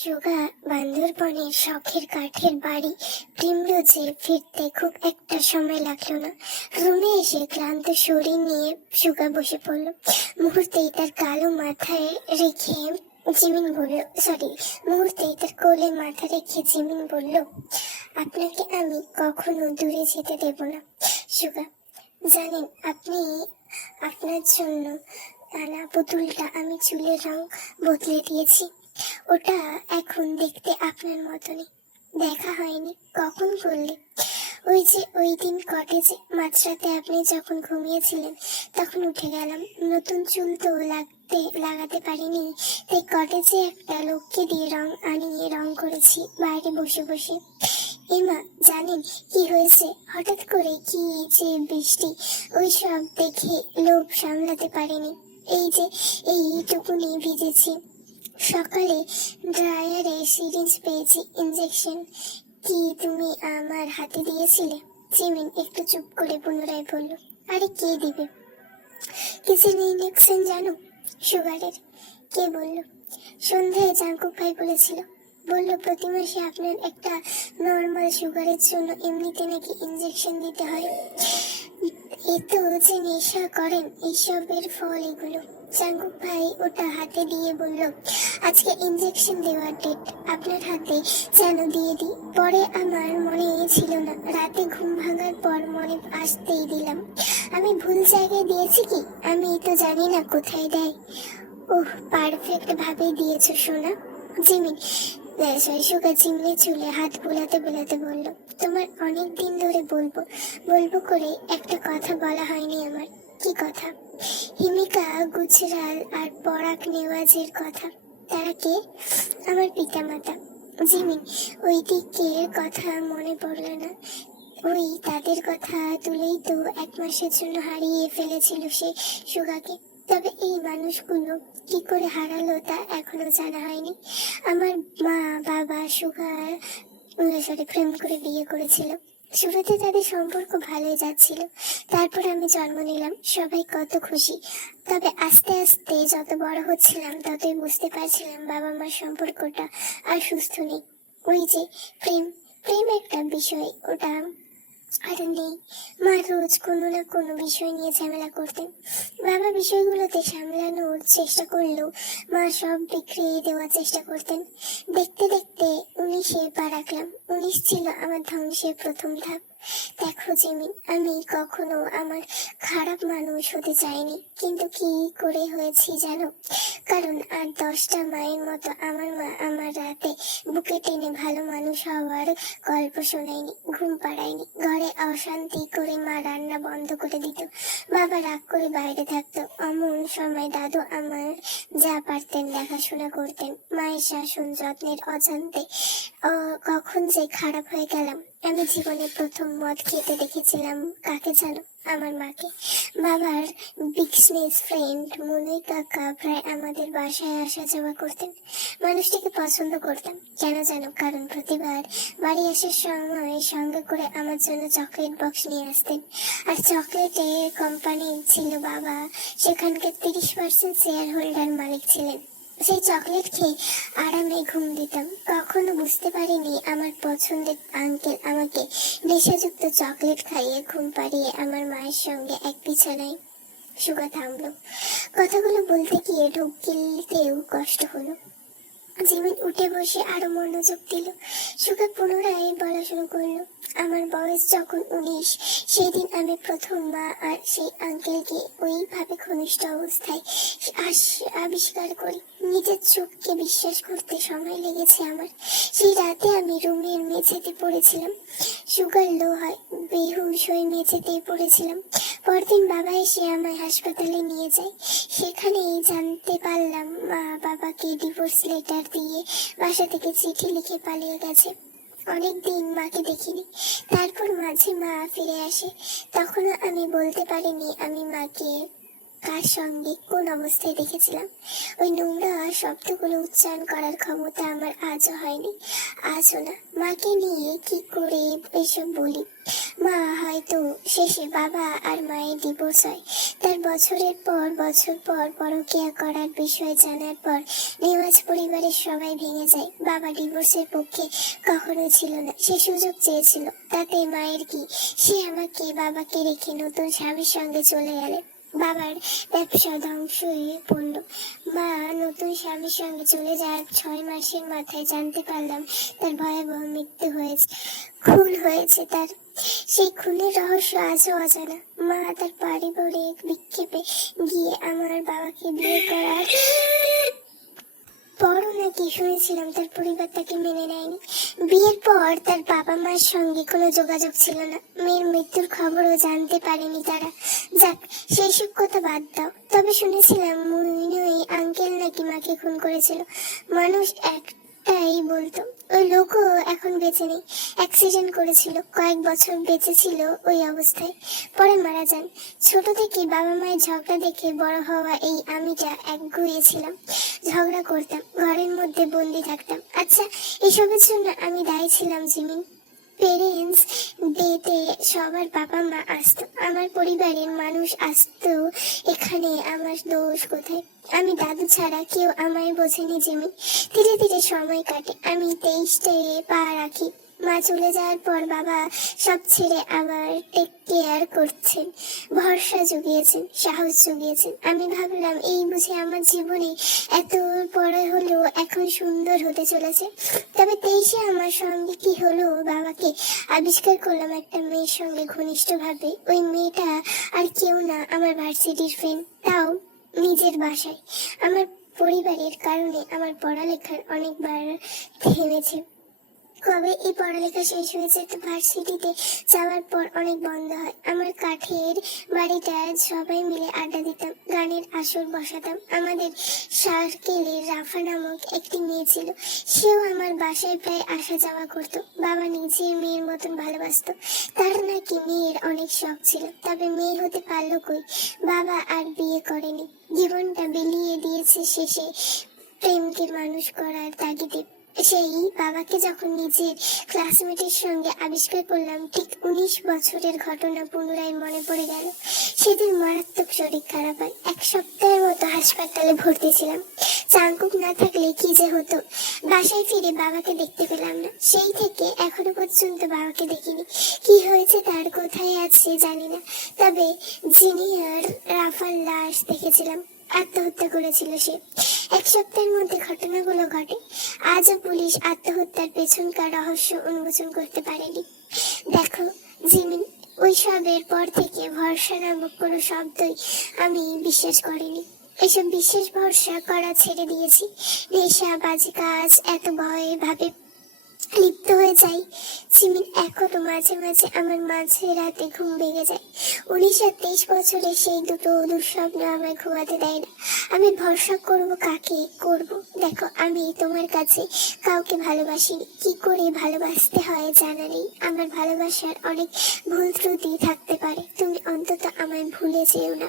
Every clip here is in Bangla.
সুগা বান্দরবনের শখের কাঠের বাড়ি প্রিমরোজে ফিরতে খুব একটা সময় লাগলো না। রুমে এসে ক্লান্ত শরীর নিয়ে সুগা বসে পড়ল। মুহূর্তেই তার কালো মাথায় রেখে মুহূর্তেই তার কোলে মাথা রেখে জিমিন বলল, আপনাকে আমি কখনো দূরে যেতে দেব না সুগা। জানেন, আপনার জন্য আনা পুতুলটা আমি চুলের রং বদলে দিয়েছি। ওটা এখন দেখতে আপনার মতনই। দেখা হয়নি, কখন করলে? ওই দিন কটেজে মাঝরাতে আপনি যখন ঘুমিয়েছিলেন তখন উঠে গেলাম। নতুন চুল তো লাগাতে পারিনি, তাই কটেজে একটা লোককে দিয়ে রং আনিয়ে রং করেছি বাইরে বসে বসে। এমা, জানেন কি হয়েছে? হঠাৎ করে কি যে বৃষ্টি, ওইসব দেখে লোভ সামলাতে পারিনি। এইটুকুনি ভিজেছি। সকালে ড্রায়ারে সিরিঞ্জ পেয়েছি, ইনজেকশন কি তুমি আমার হাতে দিয়েছিলে? জিমিন একটু চুপ করে পুনরায় বলল, আরে কে দিবে? কিসের ইনজেকশন জানো? সুগারের। কে বলল? সন্ধ্যায় জাঙ্কুক ভাই বলল প্রতি মাসে আপনার একটা নর্মাল সুগারের জন্য এমনিতে নাকি ইনজেকশন দিতে হয়। এতো যে নেশা করেন, এইসবের ফল এগুলো। জাঙ্কুক ভাই ওটা হাতে দিয়ে বলল, আজকে ইনজেকশন দেওয়ার ডেট, আপনার হাতে যেন দিয়ে দিই। পরে আমার মনে ছিল না, রাতে ঘুম ভাঙার পর মনে আসতেই দিলাম। আমি ভুল জায়গায় দিয়েছি কি? আমি তো জানি না কোথায় দেয়। ওহ, পারফেক্ট ভাবে দিয়েছো সোনা। জিমিন সুগা চিমড়ে চুলে হাত বোলাতে বোলাতে বলল, তোমার অনেক দিন ধরে বলবো করে একটা কথা বলা হয়নি আমার। কি কথা? হিমিকা গুজরাল আর পরাগ নেওয়াজের কথা। তারা কে? আমার পিতামাতা। জিমিন ওই দিকের কথা মনে পড়ল না। তাদের কথা তুলেই তো 1 মাসের জন্য হারিয়ে ফেলেছিল সে সুগাকে। তবে এই মানুষগুলো কি করে হারালো তা এখনো জানা হয়নি। আমার মা বাবা সুগার প্রেম করে বিয়ে করেছিল। শুরুতে তাদের সম্পর্ক ভালোই যাচ্ছিল, তারপর আমি জন্ম নিলাম, সবাই কত খুশি। তবে আস্তে আস্তে যত বড় হচ্ছিলাম ততই বুঝতে পারছিলাম বাবা মার সম্পর্কটা আর সুস্থ নেই। ওই যে প্রেম প্রেম একটা বিষয়, ওটা আর নেই। মা রোজ কোনো না কোনো বিষয় নিয়ে ঝামেলা করতেন। বাবা বিষয়গুলোতে সামলানোর চেষ্টা করলেও মা সব বিক্রিয়ে দেওয়ার চেষ্টা করতেন। দেখতে দেখতে 19-এ পা রাখলাম। 19 ছিল আমার ধ্বংসের প্রথম ধাপ। দেখো জিমিন, আমি কখনো আমার খারাপ মানুষ হতে চাইনি, কিন্তু কি করে হয়েছি জানো? কারণ আর 10টা মায়ের মতো আমার মা আমার রাতে বুকে টেনে ভালো মানুষ হওয়ার গল্প শোনায়নি, ঘুম পাড়ায়নি। ঘরে অশান্তি করে মা রান্না বন্ধ করে দিত, বাবা রাগ করে বাইরে থাকতো। এমন সময় দাদু আমার যা পারতেন দেখাশোনা করতেন। মায়ের শাসন যত্নের অজান্তে কখন যে খারাপ হয়ে গেলাম। আমি জীবনে প্রথম মদ খেতে দেখেছিলাম কাকে জানো? আমার মাকে। বাবার বিজনেস ফ্রেন্ড মুনই কাকা প্রায় আমাদের বাসায় আসা যাওয়া করতেন। মানুষটিকে পছন্দ করতাম, কেন জানো? কারণ প্রতিবার বাড়ি আসার সময় সঙ্গে করে আমার জন্য চকলেট বক্স নিয়ে আসতেন। আর চকলেটের কোম্পানি ছিল বাবা, সেখানকার 30% শেয়ার হোল্ডার মালিক ছিলেন। সেই চকলেট খেয়ে আরামে ঘুম দিতাম। কখনো বুঝতে পারিনি আমার পছন্দের আঙ্কেল আমাকে নেশাযুক্ত চকলেট খাইয়ে ঘুম পাড়িয়ে আমার মায়ের সঙ্গে এক বিছানায়। সুগা থামলো। কথাগুলো বলতে গিয়ে ঢোক গিলতেও কষ্ট হলো। জিমিন উঠে বসে আরো মনোযোগ দিল। সুগা পুনরায় বলা শুরু করলো, আমার বয়স যখন 19, সেই দিন আমি প্রথম মা আর সেই আঙ্কেলকে ওইভাবে ঘনিষ্ঠ অবস্থায় আবিষ্কার করি। নিজের চোখকে বিশ্বাস করতে সময় লেগেছে আমার। সেই রাতে আমি রুমের মেঝেতে পড়েছিলাম, সুগার লো হয়, বেহুশ হয়ে মেঝেতেই পড়েছিলাম। পরদিন বাবা এসে আমায় হাসপাতালে নিয়ে যায়। সেখানেই জানতে পারলাম মা বাবাকে ডিভোর্স লেটার দিয়ে বাসা থেকে চিঠি লিখে পালিয়ে গেছে। অনেকদিন মাকে দেখিনি। তারপর মাঝে মা ফিরে আসে, তখনও আমি বলতে পারিনি আমি মাকে কার সঙ্গে কোন অবস্থায় দেখেছিলাম। ওই নোংরা শব্দগুলো উচ্চারণ করার ক্ষমতা আমার আজও হয়নি, আজও না। মাকে নিয়ে কি করে এসব বলি? মা হয়তো শেষে বাবা আর মায়ের ডিভোর্স হয়, তার বছরের পর বছর পর পরকীয়া করার বিষয় জানার পর নেওয়াজ পরিবারের সবাই ভেঙে যায়। বাবা ডিভোর্সের পক্ষে কখনো ছিল না, সে সুযোগ চেয়েছিল। তাতে মায়ের কি? সে আমাকে বাবাকে রেখে নতুন স্বামীর সঙ্গে চলে গেলে বাবার ব্যবসা ধ্বংস হয়ে পড়ল। মা নতুন স্বামীর সঙ্গে চলে যাওয়ার 6 মাসের মাথায় জানতে পারলাম তার ভয়াবহ মৃত্যু হয়েছে, খুন হয়েছে তার। সেই খুনের রহস্য আজও অজানা। মা তার পারিবারিক বিক্ষেপে গিয়ে আমার বাবাকে বিয়ে করার পরও নাকি শুনেছিলাম তার পরিবার তাকে মেনে নেয়নি। বিয়ের পর তার বাবা মার সঙ্গে কোনো যোগাযোগ ছিল না, মেয়ের মৃত্যুর খবরও জানতে পারেনি তারা। যাক, সেই সব কথা বাদ দাও। তবে শুনেছিলাম মুনুই আঙ্কেল নাকি মাকে খুন করেছিল। মানুষ একটাই বলতো, ওই লোকও এখন বেঁচে নেই, অ্যাক্সিডেন্ট করেছিল, কয়েক বছর বেঁচে ছিল ওই অবস্থায়, পরে মারা যান। ছোট থেকে বাবা মায়ের ঝগড়া দেখে বড় হওয়া এই আমিটা একগুঁয়ে ছিলাম, ঝগড়া করতাম, ঘরের মধ্যে বন্দি থাকতাম। আচ্ছা, এসবের জন্য আমি দায়ী ছিলাম জিমিন? পেরেন্টস ডেতে সবার বাবা মা আসতো, আমার পরিবারের মানুষ আসতো, এখানে আমার দোষ কোথায়? আমি দাদু ছাড়া কেউ আমায় বোঝেনি জিমিন। ধীরে ধীরে সময় কাটে, আমি 23-টে পা রাখি। মা চলে যাওয়ার পর বাবা সব ছেড়ে আবার টেক কেয়ার করছেন, ভরসা জুগিয়েছেন, সাহস জুগিয়েছেন। আমি ভাবলাম এই বুঝে আমার জীবনে এত বড় হলো এখন সুন্দর হতে চলেছে। তবে 23-এ আমার সঙ্গে কি হলো? বাবাকে আবিষ্কার করলাম একটা মেয়ের সঙ্গে ঘনিষ্ঠভাবে। ওই মেয়েটা আর কেউ না, আমার ভার্সিটির ফ্রেন্ড, তাও নিজের বাসায়। আমার পরিবারের কারণে আমার পড়ালেখার অনেকবার থেমেছে। কবে এই পড়ালেখা শেষ হয়েছে তো ভার্সিটিতে যাওয়ার পর অনেক বন্ধ হয়। আমার কাঠের বাড়িটায় সবাই মিলে আড্ডা দিতাম, গানের আসর বসাতাম। আমাদের সার্কেলে রাফা নামক একটি মেয়ে ছিল, সেও আমার বাসায় প্রায় আসা যাওয়া করতো। বাবা নিজের মেয়ের মতন ভালোবাসতো, তার নাকি মেয়ের অনেক শখ ছিল, তবে মেয়ে হতে পারলো কই। বাবা আর বিয়ে করেনি, জীবনটা বিলিয়ে দিয়েছে শেষে প্রেমকে মানুষ করার তাগিদে। সেই বাবাকে যখন নিজের ক্লাসমেটের সঙ্গে আবিষ্কার করলাম, ঠিক 19 বছরের ঘটনা পুনরায় মনে পড়ে গেল। সেদিন মারাত্মক শরীর খারাপ হয়, 1 সপ্তাহের মতো হাসপাতালে ভর্তি ছিলাম। চাঙ্কুক না থাকলে কি যে হতো। বাসায় ফিরে বাবাকে দেখতে পেলাম না, সেই থেকে এখনো পর্যন্ত বাবাকে দেখিনি। কি হয়েছে তার, কোথায় আছে জানি না, তবে জিনিয়ার রাফার লাশ দেখেছিলাম। আত্মহত্যা করেছিল সে। 1 সপ্তাহের মধ্যে ঘটনাগুলো ঘটে, আজও পুলিশ আত্মহত্যার পেছনকার রহস্য উন্মোচন করতে পারেনি। দেখো জিমিন, ওই সবের পর থেকে ভরসা নামক কোনো শব্দই আমি বিশ্বাস করিনি। এসব বিশ্বাস ভরসা করা ছেড়ে দিয়েছি। নেশা বাজে কাজ এত ভয়ে ভাবে লিপ্ত হয়ে যাই জিমিন, এখনো মাঝে মাঝে আমার মাঝে রাতে ঘুম ভেঙে যায়। 19 আর 23 বছরের সেই দুটো দুঃস্বপ্ন আমায় ঘুমাতে দেয় না। আমি ভরসা করব কাকে করব? দেখো, আমি তোমার কাছে কাউকে ভালোবাসিনি, কি করে ভালোবাসতে হয় জানা নেই। আমার ভালোবাসার অনেক ভুল ত্রুটি থাকতে পারে, তুমি অন্তত আমায় ভুলে যেও না।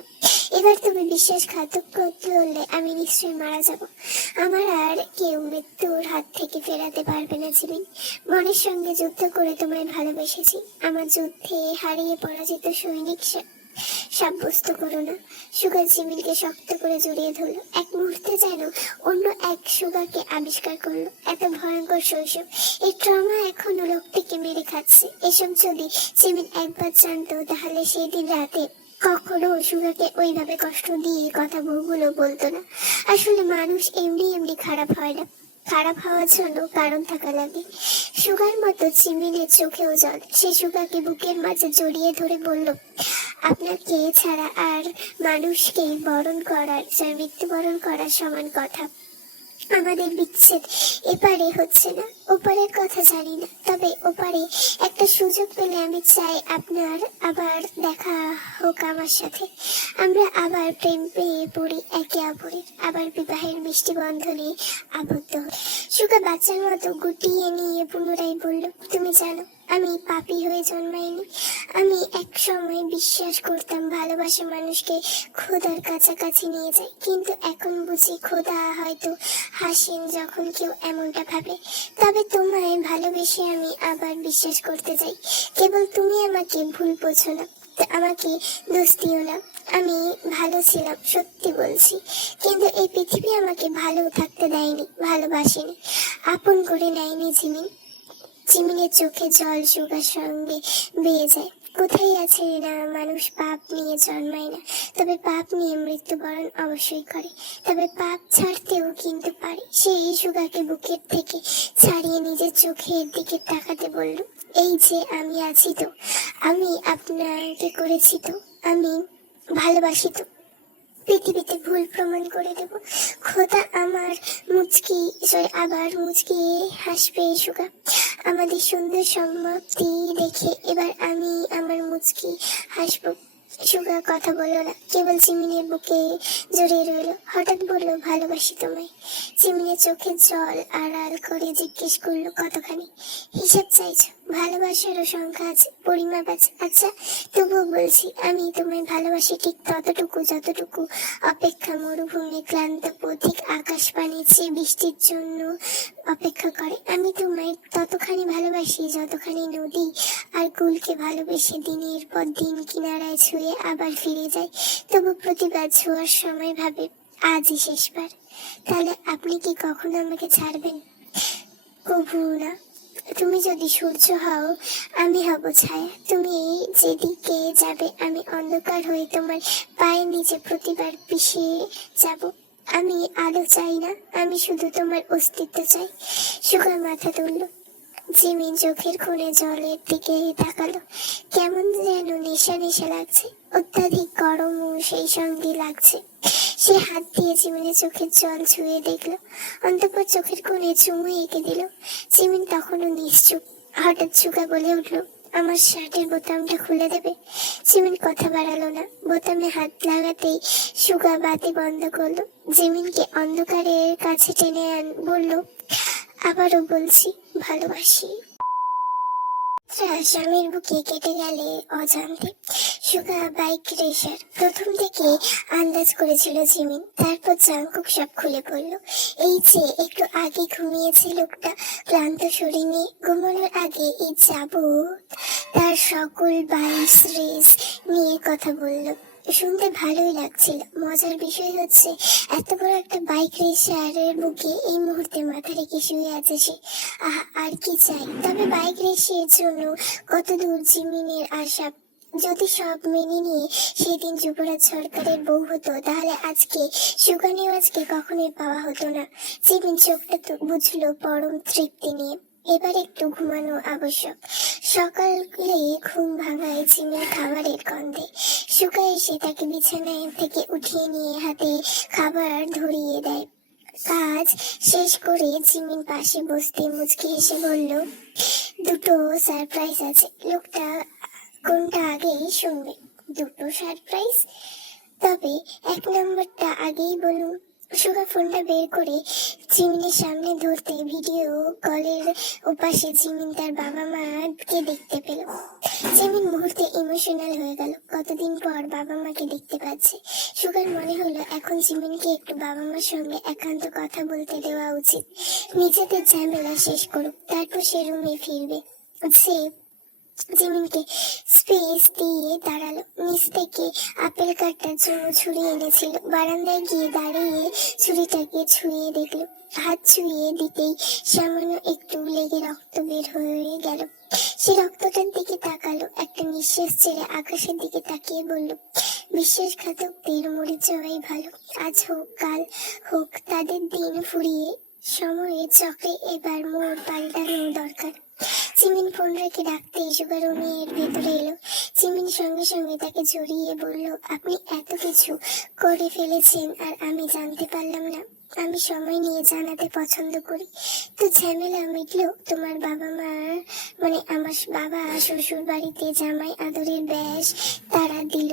এবার তুমি বিশ্বাসঘাতক করলে আমি নিশ্চয়ই মারা যাব। আমার আর কেউ মৃত্যুর হাত থেকে ফেরাতে পারবে না জিমিন। মনের সঙ্গে যুদ্ধ করে তোমায় ভালোবেসেছি, আমার যুদ্ধে হারিয়ে পরাজিত সৈনিক সাব্যস্ত করো না। সুগা জিমিনকে শক্ত করে জড়িয়ে ধরলো। এক মুহূর্তে যেন অন্য এক সুগাকে আবিষ্কার করলো। এত ভয়ঙ্কর শৈশব, এই ট্রমা এখনো লোকটিকে মেরে খাচ্ছে। এসব যদি জিমিন একবার জানতো, তাহলে সেই দিন রাতে কখনো সুগাকে ওইভাবে কষ্ট দিয়ে কথা বহুগুলো বলতো না। আসলে মানুষ এমনি এমনি খারাপ হয় না, খারাপ হওয়ার জন্য কারণ থাকা লাগে। সুগার মতো চিমিনের চোখেও জল। সে সুগাকে বুকের মাঝে জড়িয়ে ধরে বলল, আপনাকে ছাড়া আর মানুষকে বরণ করার মৃত্যুবরণ করার সমান কথা। আমাদের বিচ্ছেদ এপারে হচ্ছে না, ওপারের কথা জানি না, তবে ওপারে একটা সুযোগ পেলে আমি চাই আপনার আবার দেখা হোক আমার সাথে। আমরা আবার প্রেম পেয়ে পড়ি একে অপরের, আবার বিবাহের মিষ্টি বন্ধনে আবদ্ধ হই। সুগা বাচ্চার মতো গুটিয়ে নিয়ে পুনরায় বলল, তুমি জানো আমি পাপী হয়ে জন্মাইনি। আমি এক সময় বিশ্বাস করতাম ভালোবাসা মানুষকে খোদার কাছাকাছি নিয়ে যায়, কিন্তু এখন বুঝি খোদা হয়তো হাসেন যখন কেউ এমনটা ভাবে। তবে তোমায় ভালোবেসে আমি আবার বিশ্বাস করতে চাই। কেবল তুমি আমাকে ভুল বোঝো না, আমাকে দোষ দিও না। আমি ভালো ছিলাম, সত্যি বলছি, কিন্তু এই পৃথিবী আমাকে ভালো থাকতে দেয়নি, ভালোবাসেনি, আপন করে নেয়নি। জিমিনের চোখে জল সুগার সঙ্গে বেয়ে যায়। কোথায় আছে না মানুষ পাপ নিয়ে জন্মায় না, তবে পাপ নিয়ে মৃত্যুবরণ অবশ্যই করে, তবে পাপ ছাড়তেও কিন্তু পারে। সেই সুগাকে বুকের থেকে ছাড়িয়ে নিজের চোখের দিকে তাকাতে বলল, এই যে আমি আছি তো, আমি আপনাকে করেছি তো, আমি ভালোবাসি তো, পৃথিবীতে ভুল প্রমাণ করে দেব। খোদা আবার মুচকি হাসবে সুগা। আমাদের সুন্দর সমাপ্তি দেখে এবার আমি আমার মুচকি হাসবো। সুগা কথা বলল না, কেবল জিমিনের বুকে জড়িয়ে রইল। হঠাৎ বলল, ভালোবাসি তোমায়। জিমিনের চোখে জল আড়াল করে জিজ্ঞেস করলো, কতখানি? হিসাব চাইছো? ভালোবাসারও সংখ্যা আছে, পরিমাপ আছে। আচ্ছা, তবুও বলছি, আমি তোমায় ভালোবাসি ঠিক ততটুকু যতটুকু অপেক্ষা মরুভূমি ক্লান্ত পথিক আকাশ পানি চেয়ে বৃষ্টির জন্য অপেক্ষা করে। আমি তোমায় ততখানি ভালোবাসি যতখানি নদী আর কুলকে ভালোবেসে দিনের পর দিন কিনারায় ছুঁয়ে আবার ফিরে যায়, তবু প্রতিবার ছোঁয়ার সময় ভাবে আজই শেষবার। তাহলে আপনি কি কখনো আমাকে ছাড়বেন? কভু না। তুমি যদি সূর্য হও, আমি হব ছায়া। তুমি যেদিকে যাবে আমি অন্ধকার হয়ে তোমার পায়ের নিচে প্রতিবার পিছিয়ে যাব। আমি আলো চাই না, আমি শুধু তোমার অস্তিত্ব চাই। সুগার মাথা তুলল। জিমিন চোখের কোণে জলের দিকে তাকালো। কেমন যেন নেশা নেশা লাগছে, অত্যাধিক গরমও সেই সঙ্গে লাগছে। সে হাত দিয়ে জিমিনের চোখের জল ছুঁয়ে দেখলো, অন্তঃপর চোখের কোণে চুমু এঁকে দিল। জিমিন তখনও নিশ্চুপ। হঠাৎ সুগা বলে উঠল, আমার শার্টের বোতামটা খুলে দেবে? জিমিন কথা বাড়ালো না। বোতামে হাত লাগাতেই সুগা বাতি বন্ধ করলো। জিমিনকে অন্ধকারের কাছে টেনে বলল, আবারও বলছি, ভালোবাসি। স্বামীর বুকে কেটে গেলে অজান্তে। সুগা বাইক রেসার। প্রথম থেকে আন্দাজ করেছিল জিমিন, তারপর জাংকুক সব খুলে পড়লো। এই যে একটু আগে ঘুমিয়েছে লোকটা ক্লান্ত শরীর নিয়ে, ঘুমানোর আগে এই যাবৎ তার সকল বাইক রেস নিয়ে কথা বললো। শুনতে ভালোই লাগছিল। মজার বিষয় হচ্ছে, এত বড় একটা বাইক রেসারের বুকে এই মুহূর্তে মাথা রেখে শুয়ে আছে সে। আর কি চাই? তবে বাইক রেসের জন্য কত দূর জিমিনের আশা। যদি সব মেনে নিয়ে সেদিন যুবরাজ সরকারের বউ হতো, তাহলে আজকে সুগানেওয়াজকে কখনোই পাওয়া হতো না। জিমিন চোখটা তো বুঝলো পরম তৃপ্তি নিয়ে। এবার একটু ঘুমানো আবশ্যক। সকালে ঘুম ভাঙায় জিমিন খাবারের গন্ধে। সুগা এসে তাকে বিছানায় থেকে উঠিয়ে নিয়ে হাতে খাবার ধরিয়ে দেয়। কাজ শেষ করে জিমিন পাশে বসতে মুচকি হেসে বলল, দুটো সারপ্রাইজ আছে। লোকটা কোনটা আগে শুনবে? দুটো সারপ্রাইজ? তবে এক নম্বরটা আগেই বলুন। সুগা ফোনটা বের করে জিমিনের সামনে ধরতে ভিডিও কলের ওপাশে জিমিন তার বাবা মাকে দেখতে পেল। জিমিন মুহূর্তে ইমোশনাল হয়ে গেল। কতদিন পর বাবা মাকে দেখতে পাচ্ছে। সুগার মনে হলো এখন জিমিনকে একটু বাবা মার সঙ্গে একান্ত কথা বলতে দেওয়া উচিত। নিজেদের ঝামেলা শেষ করুক, তারপর সে রুমে ফিরবে। সে জিমিনকে স্পেস দিয়ে দাঁড়ালো। নিচ থেকে আপেল কাটার জন্য ছুরি এনেছিল। বারান্দায় গিয়ে দাঁড়িয়ে ছুরিটাকে ছুঁয়ে দেখলো। হাত ছুঁয়ে দিতেই সামান্য একটু লেগে রক্ত বের হয়ে গেল। সে রক্তটার দিকে তাকালো, একটা নিঃশ্বাস ছেড়ে আকাশের দিকে তাকিয়ে বলল, বিশ্বাসঘাতকদের মরে যাওয়াই ভালো। আজ হোক কাল হোক, তাদের দিন ফুরিয়ে সময়ের চক্রে এবার মোড় পাল্টানো দরকার। জিমিন ফোন রেখে ডাকতেই সুগা রুমের ভেতরে এলো। জিমিন সঙ্গে সঙ্গে তাকে জড়িয়ে বলল, আপনি এত কিছু করে ফেলেছেন আর আমি জানতে পারলাম না। আমি সময় নিয়ে জানাতে পছন্দ করি। তো ঝামেলা মিটলো? তোমার বাবা মা মানে আমার বাবা শ্বশুর বাড়িতে জামাই আদরের ব্যাস তারা দিল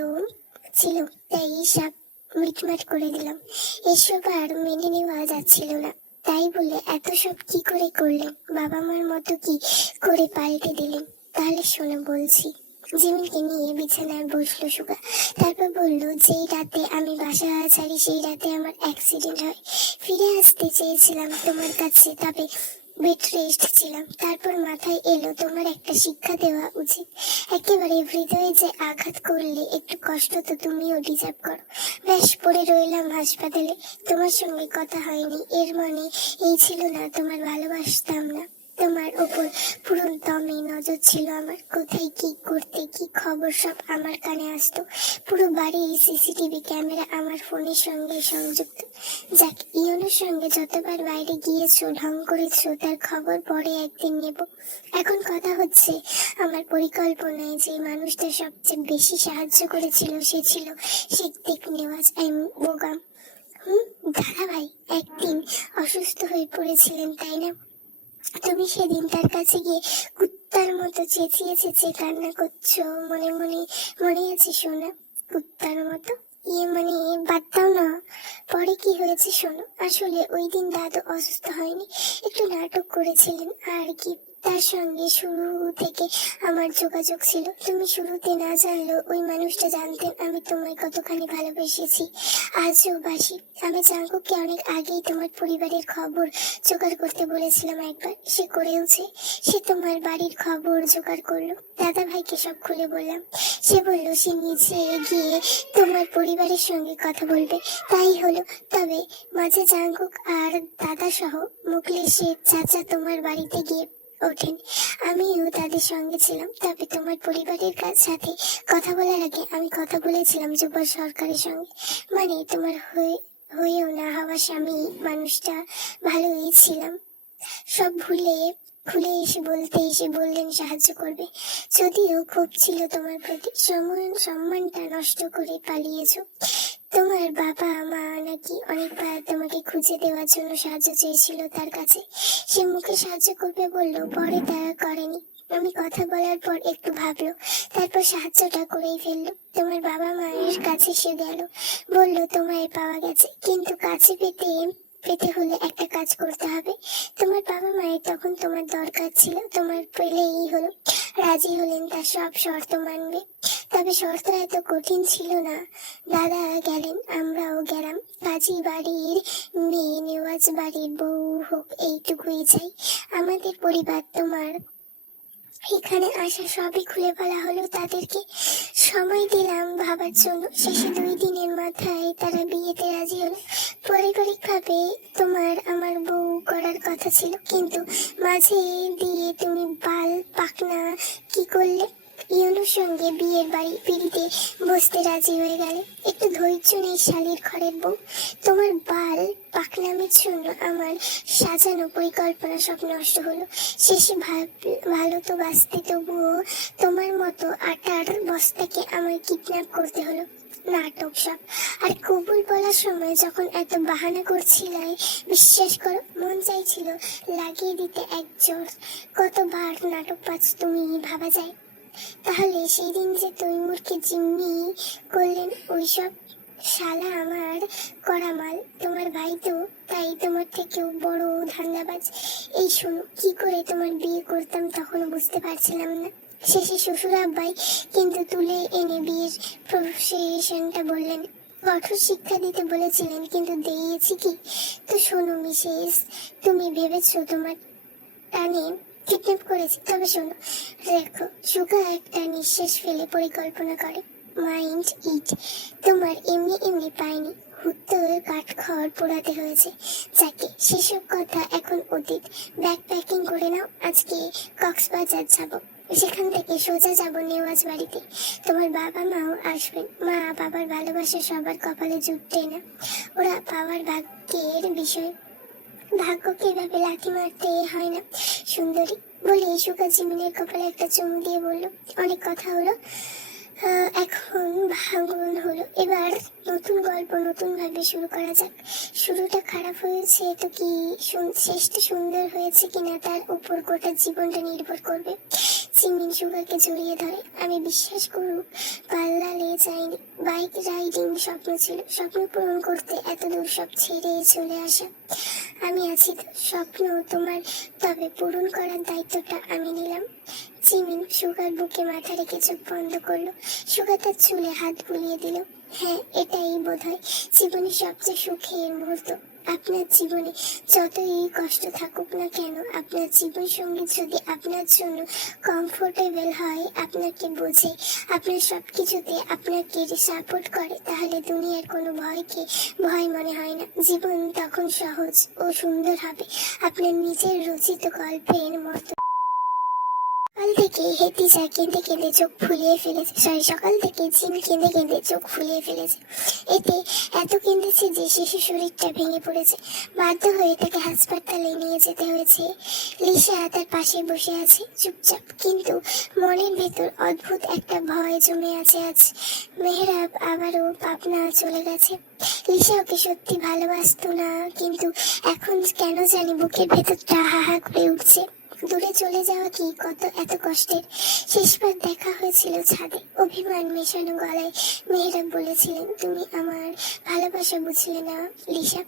ছিল, তাই সব মিটমাট করে দিলাম। এসব আর মেনে নেওয়া যাচ্ছিল না। তাই বলে এত সব কি করে করলেন? বাবা মার মতো কি করে পাল্টে দিলেন? তাহলে শোনো বলছি। জিমিনকে নিয়ে বিছানায় বসলো সুগা। তারপর বলল, যেই রাতে আমি বাসা ছাড়ি সেই রাতে আমার অ্যাক্সিডেন্ট হয়। ফিরে আসতে চেয়েছিলাম তোমার কাছে, তবে বেড রেস্ট ছিলাম। তারপর মাথায় এলো তোমার একটা শিক্ষা দেওয়া উচিত। একেবারে হৃদয়ে যে আঘাত করলে একটু কষ্ট তো তুমিও ডিজার্ভ করো। ব্যাস পড়ে রইলাম হাসপাতালে। তোমার সঙ্গে কথা হয়নি, এর মানে এই ছিল না তোমার ভালোবাসতাম না। তোমার ওপর পুরো দমে নজর ছিল আমার। কোথায় কি করতে কি খবর সব আমার কানে আসতো। পুরো বাড়ি সিসিটিভি ক্যামেরা আমার ফোনের সঙ্গে সংযুক্ত। যাক, ইয়নের সঙ্গে যতবার বাইরে গিয়েছো, ঢং করেছো, তার খবর পরে একদিন নেব। এখন কথা হচ্ছে আমার পরিকল্পনায় যে মানুষটা সবচেয়ে বেশি সাহায্য করেছিল সে ছিল সিদ্দিক নেওয়াজ বোগাম। দাদা ভাই একদিন অসুস্থ হয়ে পড়েছিলেন, তাই না? তুমি সেদিন তার কাছে গিয়ে কুত্তার মতো চেঁচিয়ে চেঁচিয়ে কান্না করছো, মনে মনে মনে আছে শোনা? কুত্তার মতো মানে বাদ দাও না। পরে কি হয়েছে শোনো। আসলে ওই দিন দাদু অসুস্থ হয়নি, একটু নাটক করেছিলেন আর কি। তার সঙ্গে শুরু থেকে আমার যোগাযোগ ছিল। তুমি শুরুতে না জানলেও ওই মানুষটা জানতেন আমি তোমায় কতখানি ভালোবেসেছি, আজও বাসি। আমি জাঙ্কুকে অনেক আগেই তোমার পরিবারের খবর জোগাড় করতে বলেছিলাম একবার, সে করেওছে। সে তোমার বাড়ির খবর জোগাড় করলো। দাদা ভাইকে সব খুলে বললাম। সে বললো সে নিজে গিয়ে তোমার পরিবারের সঙ্গে কথা বলবে। তাই হলো। তবে মাঝে জাঙ্কুক আর দাদা সহ মুখলেশের চাচা তোমার বাড়িতে গিয়ে ওঠেন। আমিও তাদের সঙ্গে ছিলাম। তবে তোমার পরিবারের সাথে কথা বলার আগে আমি কথা বলেছিলাম যুবর সরকারের সঙ্গে। মানে তোমার হয়েও না হওয়া স্বামী মানুষটা ভালোই ছিলাম। সব খুলে এসে বললেন সাহায্য করবে। যদিও ক্ষোভ ছিল তোমার প্রতি, সম্মানটা নষ্ট করে পালিয়েছো। তোমার বাবা মা নাকি অনেকবার তোমাকে খুঁজে দেওয়ার জন্য সাহায্য চেয়েছিল তার কাছে। সে মুখে সাহায্য করবে বললো, পরে তা করেনি। আমি কথা বলার পর একটু ভাবলো, তারপর সাহায্যটা করেই ফেললো। তোমার বাবা মায়ের কাছে সে গেল, বললো তোমায় পাওয়া গেছে, কিন্তু কাছে পেতে হলে একটা কাজ করতে হবে। তোমার বাবা মায়ের তখন তোমার দরকার ছিল, তোমার পেলেই হলো। রাজি হলেন, তার সব শর্ত মানবে। তবে শর্ত এত কঠিন ছিল না। দাদা গেলেন, আমরাও গেলাম। কাজী বাড়ির মেয়ে, নেওয়াজ বাড়ির বউ হোক, এইটুকুই চাই। আমাদের পরিবার তোমার এখানে আসা সবই খুলে বলা হলো তাদেরকে। সময় দিলাম ভাবার জন্য। শেষে 2 দিনের মাথায় তারা বিয়েতে রাজি হলো। পারিবারিক ভাবে তোমার আমার বউ করার কথা ছিল, কিন্তু মাঝে দিয়ে তুমি বাল পাকনা কি করলে? ইয়নুর সঙ্গে বিয়ের পিড়িতে বসতে রাজি হয়ে গেলে। একটু ধৈর্য নেই শালীর ঘরের বউ। তোমার বাল পাকনামের জন্য আমার সাজানো পরিকল্পনা সব নষ্ট হলো। শেষে ভালো তো বাঁচতে, তবুও তোমার মতো আটার বস্তাকে আমায় কিডন্যাপ করতে হলো। নাটক সব। আর কবুল বলার সময় যখন এত বাহানা করছিলে, বিশ্বাস করো মন চাইছিল লাগিয়ে দিতে এক জোর। কতবার নাটক পাচ্ছ তুমি ভাবা যায়। তাহলে সেই দিন যে তৈমুরকে জিম্মি করলেন, ওইসব শালা আমার করা মাল। তোমার ভাই তো তাই তোমার থেকেও বড় ধান্দাবাজ। এই শোনো, কি করে তোমার বিয়ে করতাম তখনও বুঝতে পারছিলাম না। শেষে শ্বশুর আব্বাই কিন্তু তুলে এনে বিয়ের প্রফেশনটা বললেন। কঠোর শিক্ষা দিতে বলেছিলেন, কিন্তু দিয়েছি কি? তো শোনো মিসেস, তুমি ভেবেছো তোমার টানে কিডন্যাপ করেছি? তবে শোনো, দেখো সুগা একটা নিঃশ্বাস ফেলে পরিকল্পনা করে। Mind it. তোমার এমনি পাইনি, হুত্তর কাঠখড় পোড়াতে হয়েছে। যাকে সেসব কথা এখন অতীত। ব্যাগ প্যাকিং করে নাও, আজকে কক্সবাজার যাব। সেখান থেকে সোজা যাব নেওয়াজ বাড়িতে। তোমার বাবা মাও আসবেন। মা বাবার ভালোবাসা সবার কপালে জুটবে না, ওরা পাওয়ার ভাগ্যের বিষয়। ভাগ্যকে এভাবে লাথি মারতে হয় না সুন্দরী। বলে সুগা জিমিনের কপালে একটা চুমু দিয়ে বলল, অনেক কথা হলো, এখন ভাঙন হলো, এবার নতুন গল্প নতুন ভাবে শুরু করা যাক। শুরুটা খারাপ হয়েছে তো কি শেষটা সুন্দর হয়েছে কিনা তার উপর গোটা জীবনটা নির্ভর করবে। জিমিন সুগাকে জড়িয়ে ধরে। আমি বিশ্বাস করুক পাল্লালে যাইনি, বাইক রাইডিং স্বপ্ন ছিল, স্বপ্ন পূরণ করতে এত দূর সব ছেড়ে চলে আসা। আমি আছি তো, স্বপ্ন তোমার, তবে পূরণ করার দায়িত্বটা আমি নিলাম। জিমিন সুগার বুকে মাথা রেখে চোখ বন্ধ করলো। সুগা তার চুলে হাত বুলিয়ে দিল। হ্যাঁ, এটাই বোধহয় জীবনের সবচেয়ে সুখের মুহূর্ত। আপনার জীবনে যতই কষ্ট থাকুক না কেন, আপনার জীবন সঙ্গী যদি আপনার জন্য কমফোর্টেবল হয়, আপনাকে বোঝে, আপনার সবকিছুতে আপনাকে সাপোর্ট করে, তাহলে দুনিয়ার কোনো ভয়কে ভয় মনে হয় না। জীবন তখন সহজ ও সুন্দর হবে, আপনার নিজের রচিত গল্পের মতো। সকাল থেকে জিম কেঁদে কেঁদে চোখ ফুলিয়ে ফেলেছে। এতে এত কেঁদেছে যে শিশু শরীরটা ভেঙে পড়েছে। বাধ্য হয়ে তাকে হাসপাতালে নিয়ে যেতে হয়েছে। লিসা তার পাশে বসে আছে চুপচাপ, কিন্তু মনের ভেতর অদ্ভুত একটা ভয় জমে আছে। আজ মেহরাব আবারও পাবনা চলে গেছে। লিসা ওকে সত্যি ভালোবাসতো না, কিন্তু এখন কেন জানি বুকের ভেতরটা হাহা করে উঠছে। দূরে চলে যাওয়া কি কত এত কষ্টের। শেষবার দেখা হয়েছিল ছাদে। অভিমান মেশানো গলায় মেহরাব বলেছিলেন, তুমি আমার ভালোবাসা বুঝলে না লিসা।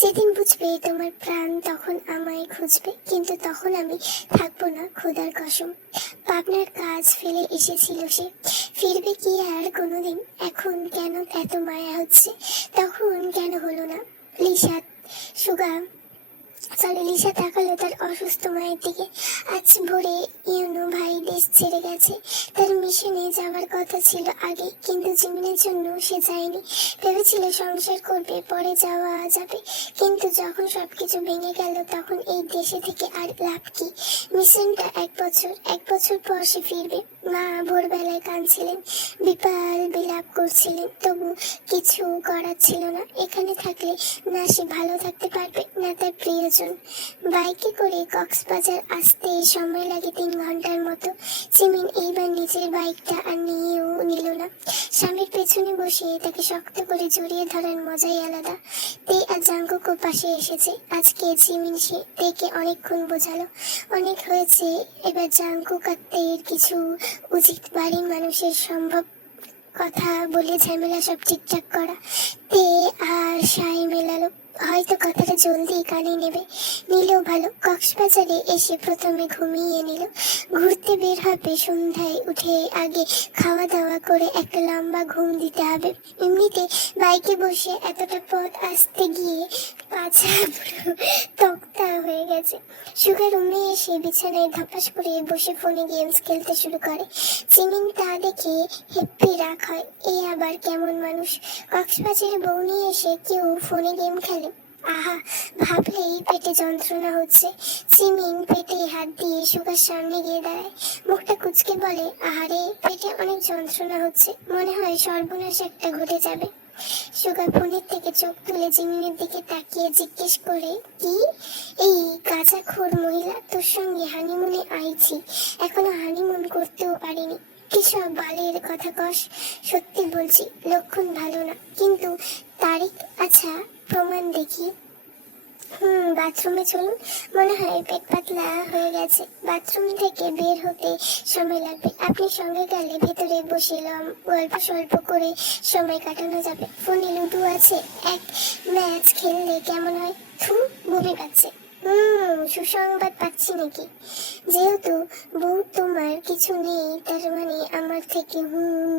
যেদিন বুঝবে তোমার প্রাণ, তখন আমায় খুঁজবে, কিন্তু তখন আমি থাকবো না, খোদার কসম। পাবনার কাজ ফেলে এসেছিল সে, ফিরবে কি আর কোনোদিন? এখন কেন এত মায়া হচ্ছে, তখন কেন হলো না? লিসা তাকালো তার অসুস্থ মায়ের দিকে। আজ ভোরে ইউনো ভাই দেশ ছেড়ে গেছে। তার মিশনে যাওয়ার কথা ছিল আগে, কিন্তু জিমিনের জন্য সে যায়নি। ভেবেছিল সংসার করবে, পরে যাওয়া যাবে, কিন্তু যখন সবকিছু ভেঙে গেল, তখন এই দেশে থেকে আর লাভ কি? মিশনটা এক বছর পর সে ফিরবে। মা ভোরবেলায় কাঁদছিলেন, বিপাল বিলাপ করছিলেন, তবু কিছু করার ছিল না। এখানে থাকলে না সে ভালো থাকতে পারবে, না তার প্রিয়জন। বাইকে করে কক্সবাজার আসতে সময় লাগে 3 ঘন্টার মতো। জিমিন এইবার নিজের বাইকটা আর নিয়েও নিল না। স্বামীর পেছনে বসে তাকে শক্ত করে জড়িয়ে ধরার মজাই আলাদা। তে আর জাঙ্কুকও পাশে এসেছে। আজকে জিমিন সে তেকে অনেকক্ষণ বোঝালো, অনেক হয়েছে, এবার জাঙ্কুক আর তের কিছু উচিত বাড়ির মানুষের সম্ভব কথা বলে ঝামেলা সব ঠিকঠাক করা। তে আর সাই মেলালো, হয়তো কথাটা জলদি কানে নেবে। নিলেও ভালো। কক্সবাজারে এসে প্রথমে ঘুমিয়ে নিল। ঘুরতে বের হবে সন্ধ্যায়, উঠে আগে খাওয়া দাওয়া করে একটা লম্বা ঘুম দিতে হবে। এমনিতে বাইকে বসে এতটা পথ আসতে গিয়ে পাছা পুরো তক্তা হয়ে গেছে। সুগা রুমে এসে বিছানায় ধপাস করে বসে ফোনে গেমস খেলতে শুরু করে। জিমিন তা দেখে হেব্বি রাগ হয়। এ আবার কেমন মানুষ? কক্সবাজারে বউ নিয়ে এসে কেউ ফোনে গেম খেলে? আহা, ভাবলেই পেটে যন্ত্রণা হচ্ছে। জিমিন পেটে হাত দিয়ে সুগার সামনে গিয়ে দাঁড়ায়, মুখটা কুঁচকে বলে, আহারে, পেটে অনেক যন্ত্রণা হচ্ছে, মনে হয় সর্বনাশ একটা ঘটে যাবে। সুগা ফোনের থেকে চোখ তুলে জিমিনের দিকে তাকিয়ে জিজ্ঞেস করে, কি? এই গাঁজাখোর মহিলা তোর সঙ্গে হানিমুনে আইছি, এখনো হানিমুন করতেও পারিনি, কিসব বালের কথা কস? সত্যি বলছি, লক্ষণ ভালো না, কিন্তু তারিখ? আচ্ছা, প্রমাণ দেখি। বাথরুমে চলুন, মনে হয় পেট পাতলা হয়ে গেছে। বাথরুম থেকে বের হতে সময় লাগবে, আপনি সঙ্গে গেলে ভেতরে বসে গল্প স্বল্প করে সময় কাটানো যাবে। ফোনে লুডু আছে, এক ম্যাচ খেললে কেমন হয়? বমি পাচ্ছে। সুসংবাদ পাচ্ছি নাকি? যেহেতু বউ তোমার কিছু নেই, তার মানে আমার থেকে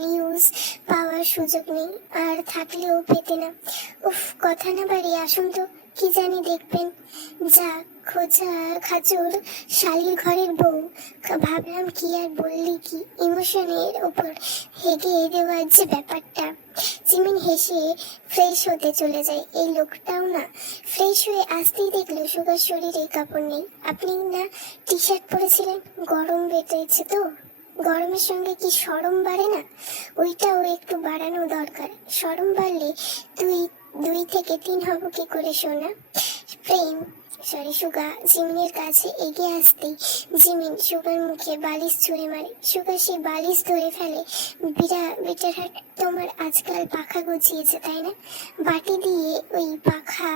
নিউজ পাওয়ার সুযোগ নেই, আর থাকলেও পেতে না। উফ, কথা না বাড়িয়ে আসুন তো, কি জানি দেখবেন। যা খাজুর শালির ঘরের বউ, ভাবলাম কি আর বললি কি, ইমোশনের ওপর হেগে দেওয়ার যে ব্যাপারটা। জিমিন হেসে ফ্রেশ হতে চলে যায়। এই লোকটাও না। ফ্রেশ হয়ে আসতেই দেখলো সুগার শরীরে কাপড় নেই। আপনি না টি শার্ট পরেছিলেন? গরম বেটেছে তো, গরমের সঙ্গে কি শরম বাড়ে না? ওইটাও একটু বাড়ানো দরকার। শরম বাড়লে 2 থেকে 3 হব কি করে সোনা? প্রেম সুগা জিমিনের কাছে এগিয়ে আসতেই জিমিন সুগার মুখে বালিশ ছুঁড়ে মারে। সুগা সে বালিশ ধরে ফেলে। বেটার হাট, তোমার আজকাল পাখা গজিয়েছে তাই না? বাটি দিয়ে ওই পাখা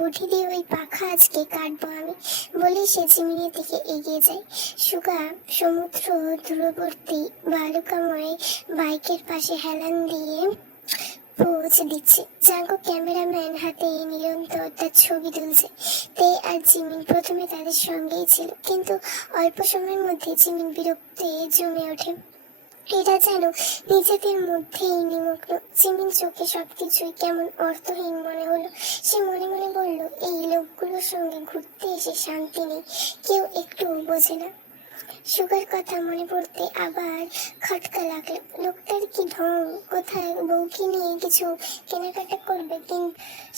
বটি দিয়ে ওই পাখা আজকে কাটবো আমি, বলে সে জিমিনের দিকে এগিয়ে যায়। সুগা সমুদ্র দূরবর্তী বালুকাময় বাইকের পাশে হেলান দিয়ে পৌঁছে দিচ্ছে। জাঙ্কুক ক্যামেরাম্যান হাতে নিরন্তর তার ছবি তুলছে। তে আর জিমিন প্রথমে তাদের সঙ্গেই ছিল, কিন্তু অল্প সময়ের মধ্যে জিমিন বিরক্তে জমে ওঠে। এরা যেন নিজেদের মধ্যেই নিমগ্ন। জিমিন চোখে সবকিছুই কেমন অর্থহীন মনে হলো। সে মনে মনে বলল, এই লোকগুলোর সঙ্গে ঘুরতে এসে শান্তি নেই, কেউ একটু বোঝে না। সুগার কথা মনে পড়তে আবার খটকা লাগলো। লোকটার কি ঢং, কোথায় বউকে নিয়ে কিছু কেনাকাটা করবে, কিন্তু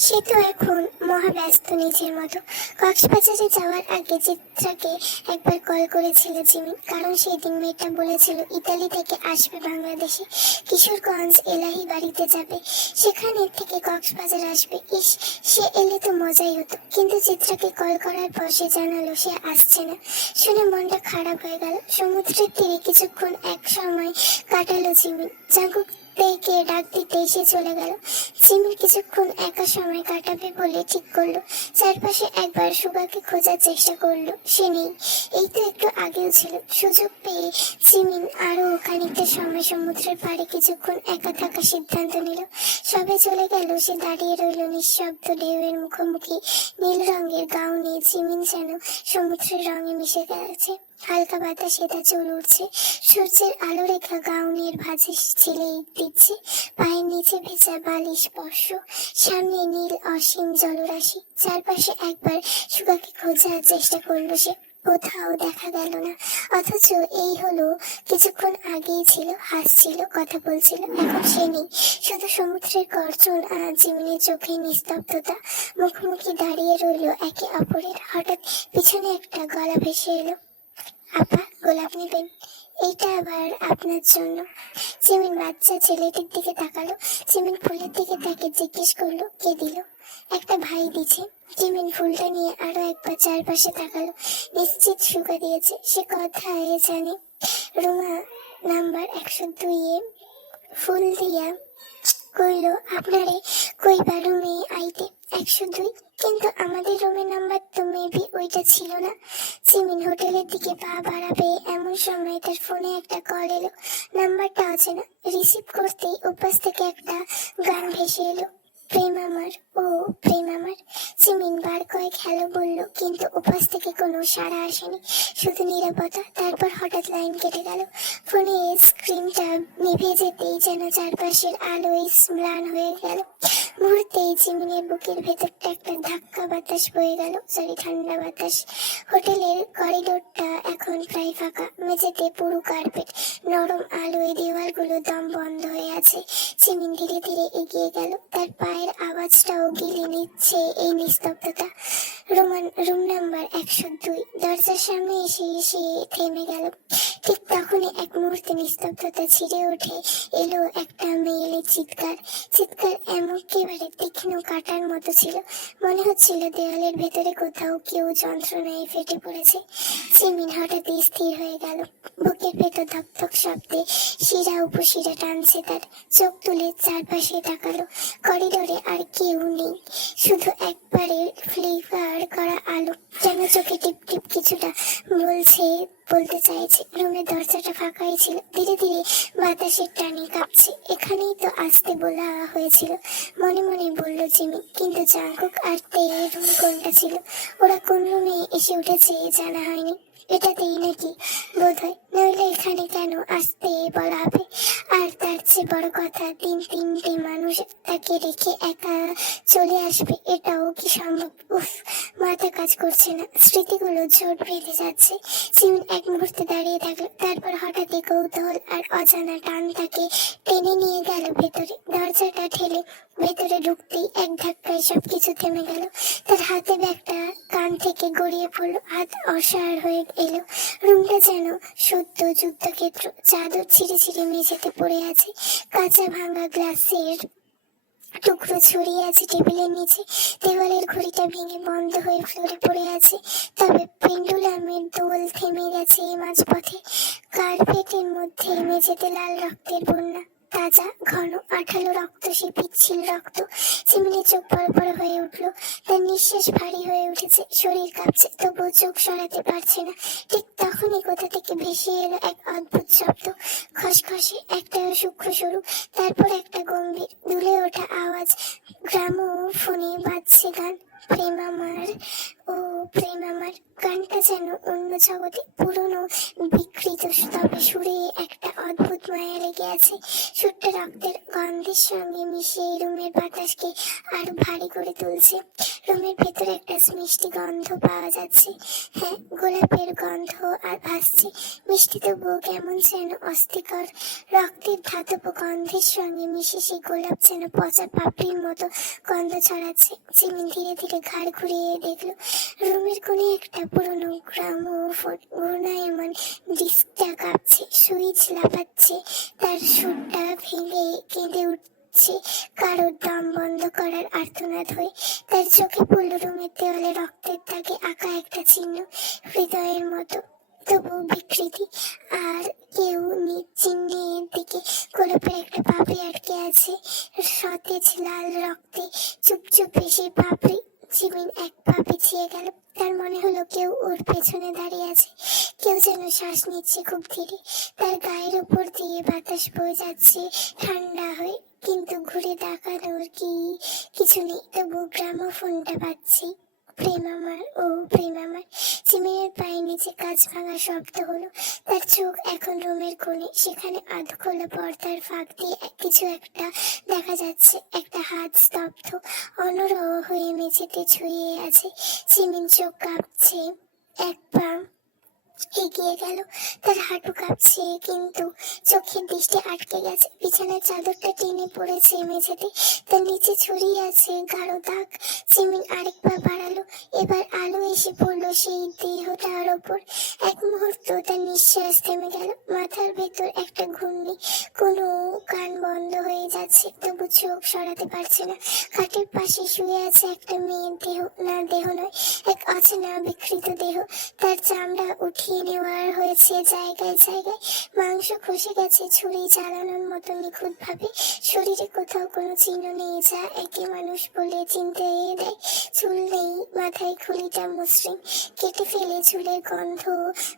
সে তো এখন মহাব্যস্ত নিজের মতো। কক্সবাজারে যাওয়ার আগে চিত্রাকে একবার কল করেছিল জিমিন, কারণ সেই দিন মেয়েটা বলেছিল ইতালি থেকে আসবে বাংলাদেশে, কিশোরগঞ্জ এলাহি বাড়িতে যাবে, সেখানে থেকে কক্সবাজার আসবে। ইস, সে এলে তো মজাই হতো। কিন্তু চিত্রাকে কল করার পর সে জানালো সে আসছে না। শুনে মনটা খারাপ হয়ে গেল। সমুদ্রের তীরে কিছুক্ষণ এক সময় কাটালো জিমিন। জাঙ্কুক থেকে ডাক দিতে এসে চলে গেল। জিমিন কিছুক্ষণ একা সময় কাটাবে বলে ঠিক করলো। চারপাশে একবার সুগাকে খোঁজার চেষ্টা করলো, সে নেই। এই তো একটু আগেও ছিল। সুযোগ পেয়ে জিমিন আরো খানিকটা সময় সমুদ্রের পাড়ে কিছুক্ষণ একা থাকার সিদ্ধান্ত নিল। সবে চলে গেল, সে দাঁড়িয়ে রইল নিঃশব্দ ঢেউয়ের মুখোমুখি। নীল রঙের গাউনে জিমিন যেন সমুদ্রের রঙে মিশে গেছে। হালকা বাতাসে তার চুল উঠছে, সূর্যের আলো রেখা গাউনের ভাঁজে ছিলে দিচ্ছে। পায়ের নিচে ভেজা বালি স্পর্শ, সামনে নীল অসীম জলরাশি। চারপাশে একবার সুগাকে খোঁজার চেষ্টা করলো সে, কোথাও দেখা গেল না। অথচ এই হলো কিছুক্ষণ আগেই ছিল, হাসছিল, কথা বলছিল, এখন সে নেই। শুধু সমুদ্রের গর্জন আর জিমিনের চোখে নিস্তব্ধতা। মুখোমুখি দাঁড়িয়ে রইল একে অপরের। হঠাৎ পিছনে একটা গলা ভেসে এলো, আপা গোলাপ নেবেন? এইটা আবার আপনার জন্য। জিমিন বাচ্চা ছেলেটির দিকে তাকালো। জিমিন ফুলের দিকে তাকে জিজ্ঞেস করলো, কে দিল? একটা ভাই দিছে। জিমিন ফুলটা নিয়ে আরো একবার চারপাশে তাকালো। নিশ্চিত সুগা দিয়েছে, সে কথায় জানে। রুমা নাম্বার 102-এ ফুল দিয়া কইল, আপনারে কইবা রুমে আইতে 102, কিন্তু আমাদের রুমের নাম্বার তো মেবি ওইটা ছিল না। জিমিন হোটেলের দিকে পা বাড়াবে এমন সময় তার ফোনে একটা কল এলো। নাম্বারটা অচেনা। রিসিভ করতেই উপাস থেকে একটা গান ভেসে এলো, প্রেম আমার, ও প্রেম আমার। জিমিন বার কয়েক হ্যালো বলল, কিন্তু উপাস থেকে কোনো সাড়া আসেনি, শুধু নীরবতা। তারপর হঠাৎ লাইন কেটে গেল। ফোনের স্ক্রিনটা নিভে যেতেই যেন চারপাশের আলোয় ম্লান হয়ে গেল। মুহূর্তেই জিমিনের বুকের ভেতরটা একটা ধাক্কা বাতাস বয়ে গেল, ঠান্ডা বাতাস। হোটেলের করিডোরটা এখন প্রায় ফাঁকা। মেঝেতে পুরো কার্পেট, নরম আলোয় দেওয়ালগুলো দম বন্ধ হয়ে আছে। জিমিন ধীরে ধীরে এগিয়ে গেল, তার পায়ের আওয়াজটাও গিলে নিচ্ছে এই নিস্তব্ধতা। Room number 102। দরজার সামনে এসে এসে থেমে গেল। ঠিক তখনই এক মুহূর্তে নিস্তব্ধতা ছিঁড়ে ওঠে এলো একটা মেয়ের চিৎকার। চিৎকার একেবারে তীক্ষ্ণ কাটার মতো ছিল। মনে হচ্ছিল দেওয়ালের ভেতরে কোথাও কেউ যন্ত্রণায় ফেটে পড়েছে। জিমিন হঠাৎ স্থির হয়ে গেল। বুকের ভেতর ধকধক শব্দে শিরা উপশিরা টানছে তার। চোখ তুলে চারপাশে তাকালো। করিডোরে আর কেউ নেই, শুধু একবারে ফ্লিকার করা আলো, যেন চোখে টিপ টিপ কিছুটা বলতে চাইছে। রুমের দরজাটা ফাঁকাই ছিল, ধীরে ধীরে বাতাসের টানে কাঁপছে। এখানেই তো আসতে বলা হয়েছিল, মনে মনে বলল জিমিন। কিন্তু জাঙ্কুক আর তে রুম কোনটা ছিল? ওরা কোন রুমে এসে উঠেছে জানা হয়নি। এটাতেই নাকি বোধহয়, নইলে এখানে কেন আসতে বলা হবে? আর তার চেয়ে বড় কথা, তিনটে মানুষ তাকে রেখে একা চলে আসবে, এটাও কি সম্ভব? উফ, মাথা কাজ করছে না। স্মৃতিগুলো জোট বেঁধে যাচ্ছে। জিমিন এক মুহূর্তে দাঁড়িয়ে থাকলো, তারপর হঠাৎই কৌতূহল আর অজানা টান তাকে টেনে নিয়ে গেল ভেতরে। দরজাটা ঠেলে ভেতরে ঢুকতেই এক ধাক্কায় সবকিছু থেমে গেল। তার হাতে ব্যাগটা কান থেকে গড়িয়ে পড়লো, হাত অসাড় হয়ে এলো। রুমটা যেন সদ্য যুদ্ধক্ষেত্র। চাদর ছিঁড়ে ছিঁড়ে মেঝেতে পড়ে আছে, কাঁচা ভাঙা গ্লাসের টুকরো ছড়িয়ে আছে টেবিলের নিচে। দেওয়ালের ঘড়িটা ভেঙে বন্ধ হয়ে ফ্লোরে পড়ে আছে, তবে পেন্ডুলামের দোল থেমে গেছে মাঝপথে। কার্পেটের মধ্যে মেঝেতে লাল রক্তের বন্যা, তাজা ঘন আঠালো রক্ত, সে পিচ্ছিল রক্ত। চিমিনের চোখ বড় বড় হয়ে উঠলো, তার নিঃশ্বাস ভারী হয়ে উঠেছে, শরীর কাঁপছে, তবুও চোখ সরাতে পারছে না। ঠিক তখনই কোথা থেকে ভেসে এলো এক অদ্ভুত শব্দ, খসখসে, একটা সূক্ষ্ম স্বরূপ, তারপর একটা গম্ভীর দুলে ওঠা আওয়াজ। গ্রামোফোনে বাজছে গান, প্রেম আমার ও প্রেম আমার। গানটা যেন অন্য জগতে, পুরনো বিকৃত, তবে সুরে একটা অদ্ভুত মায়া লেগে আছে। সুরটা রক্তের গন্ধের সঙ্গে মিশিয়ে রুমের বাতাসকে আরো ভারী করে তুলছে। রুমের ভেতরে একটা মিষ্টি গন্ধ পাওয়া যাচ্ছে, হ্যাঁ, গোলাপের গন্ধ আর ভাসছে, মিষ্টি তবুও কেমন যেন অস্থিকর। রক্তের ধাতব গন্ধের সঙ্গে মিশে সেই গোলাপ যেন পচা পাপড়ির মতো গন্ধ ছড়াচ্ছে। জিমিন ধীরে ধীরে ঘাড় ঘুরিয়ে দেখলো রুমের কোণে একটা পুরনো গ্রামোফোন ঘূর্ণায়মান ডিস্কটা কাঁপছে, সুইচ লাফাচ্ছে, তার সুরটা ভেঙে কেঁদে উঠছে কারোর দম বন্ধ করার আর্তনাদ হয়ে। তার চোখে পড়ল রুমের দেওয়ালে রক্তের দাগে আঁকা একটা চিহ্ন, হৃদয়ের মতো, তবু বিকৃতি। আর কেউ চিহ্নের দিকে গোলাপের একটা পাপড়ি আটকে আছে, সতেজ লাল রক্তে চুপচুপে সেই পাপড়ি। জিমিন এক পা পিছিয়ে গেল, তার মনে হলো কেউ ওর পেছনে দাঁড়িয়ে আছে, কেউ যেন শ্বাস নিচ্ছে খুব ধীরে। তার গায়ের উপর দিয়ে বাতাস বয়ে যাচ্ছে ঠান্ডা হয়ে, কিন্তু ঘুরে তাকানোর কিছু নেই, তবু গ্রামোফোনটা বাজছে। প্রেম আমার ও প্রেম আমার। জিমিনের পায়ে নিচে কাঁচ ভাঙা শব্দ হলো, তার চোখ এখন রুমের কোণে, সেখানে আধ খোলা পর্দার ফাঁক দিয়ে কিছু একটা দেখা যাচ্ছে। একটা হাত স্তব্ধ, অনড় হয়ে মেঝেতে ছুঁয়ে আছে। জিমিন চোখ কাঁপছে, এক পা এগিয়ে গেল, তার হাঁটু কাঁপছে, কিন্তু চোখের দৃষ্টি আটকে গেছে। বিছানার চাদরটা টেনে পড়েছে মেঝেতে, তার নিচে ছড়িয়ে আছে গাঢ় দাগ। জিমিন আরেক পা বাড়ালো, এবার আলো এসে পড়লো সেই দেহটার ওপর। এক মুহূর্ত তার নিঃশ্বাস থেমে গেল, মাথার ভেতর একটা ঘূর্ণি, কোনো কান বন্ধ হয়ে যাচ্ছে, তবু চোখ সরাতে পারছে না। খাটের পাশে শুয়ে আছে একটা মেয়ের দেহ, না দেহ নয়, এক অচেনা বিকৃত দেহ। তার চামড়া উঠিয়ে নেওয়ার হয়েছে জায়গায় জায়গায়, মাংস খসে গেছে ছুরি চালানোর মতো নিখুঁত ভাবে। শরীরে কোথাও কোনো চিহ্ন নেই যা একে মানুষ বলে চিনতে দেয়। চুল নেই, মাথায় খুলিটা মসৃণ, কেটে ফেলে চুলের গন্ধ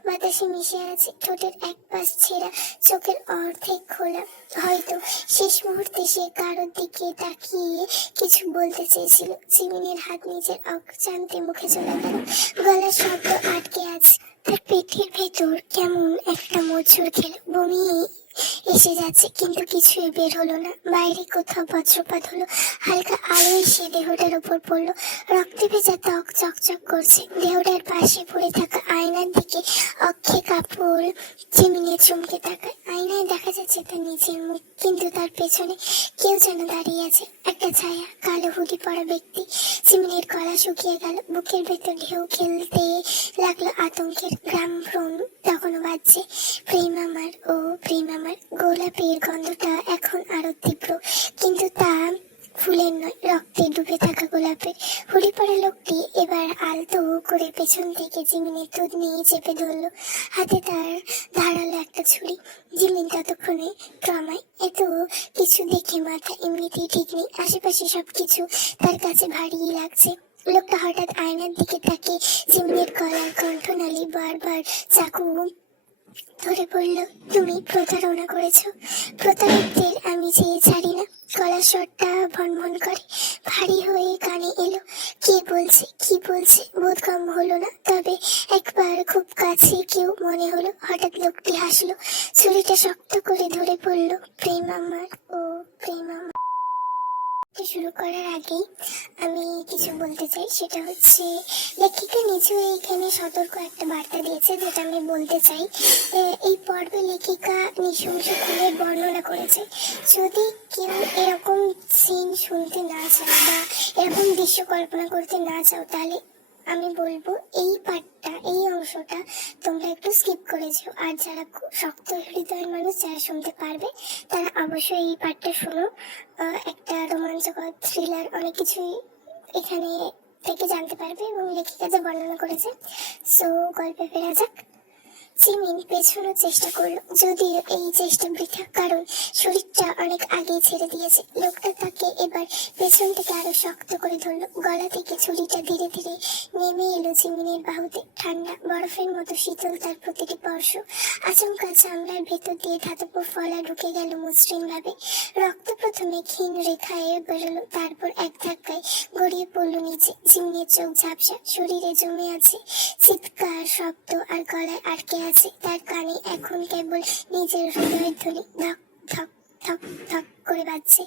বাতাসে মিশে আছে। ঠোঁটের এক পাশ ছেঁড়া, চোখের অর্ধেক খোলা। হয়তো শেষ মুহূর্তে সে কারোর দিকে তাকিয়ে কিছু বলতে চেয়েছিল। জিমিনের হাত নিজের অজান্তে মুখে চলে গেল, গলার শব্দ আটকে আছে। তার পেটের ভেতর কেমন একটা মোচড় খেল, বমি এসে যাচ্ছে, কিন্তু কিছুই বের হলো না। বাইরে কোথাও বজ্রপাত হলো, হালকা আলো এসে দেহটার উপর পড়লো, রক্তে ভেজা ত্বক চকচক করছে। দেহটার পাশে পড়ে থাকা আয়নার দিকে অক্ষে কাপড় চিমিনে চমকে তাকায়। আয়নায় দেখা যাচ্ছে তার নিজের মুখ, কিন্তু তার পেছনে কেউ যেন দাঁড়িয়ে আছে, একটা ছায়া, কালো হুডি পরা ব্যক্তি। চিমিনের গলা শুকিয়ে গেল, বুকের ভেতর ঢেউ খেলতে লাগলো আতঙ্কের। গ্রামফোন তখনও বাজছে, প্রেম আমার ও প্রেম আমার। গোলাপের গন্ধটা এখন আরো তীব্র, কিন্তু তা ফুলের নয়, রক্তে ডুবে থাকা গোলাপের। হুড়ি পড়া লোকটি এবার আলতো করে পেছন থেকে জিমিনের দুধ নিয়ে চেপে ধরলো, হাতে তার ধারালো একটা ছুরি। জিমিন ততক্ষণে ট্রমায়, এত কিছু দেখে মাথা এমনিতেই ঠিক নেই, আশেপাশে সবকিছু তার কাছে ভারী লাগছে। লোকটা হঠাৎ আয়নার দিকে তাকিয়ে জিমিনের গলার কণ্ঠনালী বারবার চাকু ধরে বলল, তুমি প্রতারণা করেছো। প্রতারকদের আমি চেয়ে ছাড়ি না। গলার স্বরটা ভনভন করে, ভারী হয়ে কানে এলো। কে বলছে, কি বলছে বোধগম্য হলো না, তবে একবার খুব কাছে কেউ মনে হলো। হঠাৎ লোকটি হাসলো, ছুরিটা শক্ত করে ধরে পড়ল, প্রেম আমার ও প্রেম আমার। শুরু করার আগে আমি কিছু বলতে চাই, সেটা হচ্ছে লেখিকা নিজেও এইখানে সতর্ক একটা বার্তা দিয়েছে, যেটা আমি বলতে চাই। এই পর্বে লেখিকা নৃশংস খুনের বর্ণনা করেছে। যদি কেউ এরকম সিন শুনতে না চাও বা এরকম দৃশ্য কল্পনা করতে না চাও, তাহলে আমি বলবো এই পার্টটা, এই অংশটা তোমরা একটু স্কিপ করেছো। আর যারা শক্ত হৃদয়ের মানুষ, যারা শুনতে পারবে, তারা অবশ্যই এই পার্টটা শোনো। একটা রোমাঞ্চকর থ্রিলার অনেক কিছুই এখানে থেকে জানতে পারবে এবং লেখিকা যে বর্ণনা করেছে। সো গল্পে ফেরা যাক। জিমিন পেছানোর চেষ্টা করলো, যদিও এই চেষ্টা বৃথা, কারণ শরীরটা অনেক আগে ছেড়ে দিয়েছে। লোকটা তাকে এবার পেছন থেকে আরো শক্ত করে ধরলো। গলা থেকে ছুরিটা ধীরে ধীরে নেমে এলো জিমিনের বাহুতে। ঠান্ডা বরফের মতো শীতল তার প্রতিটি স্পর্শ। আচমকা চামড়ার ভেতর দিয়ে ধাতব ফলা ঢুকে গেল মসৃণ ভাবে। রক্ত প্রথমে ক্ষীণ রেখায় বেরোলো, তারপর এক ধাক্কায় গড়িয়ে পড়লো নিচে। জিমিনের চোখ ঝাপসা, শরীরে জমে আছে চিৎকার শব্দ, আর গলায় আটকে আছে তার কানে এখন কেবল নিজের হৃদয়ের ধ্বনি, ধক ধক ধক ধক করে বাজছে।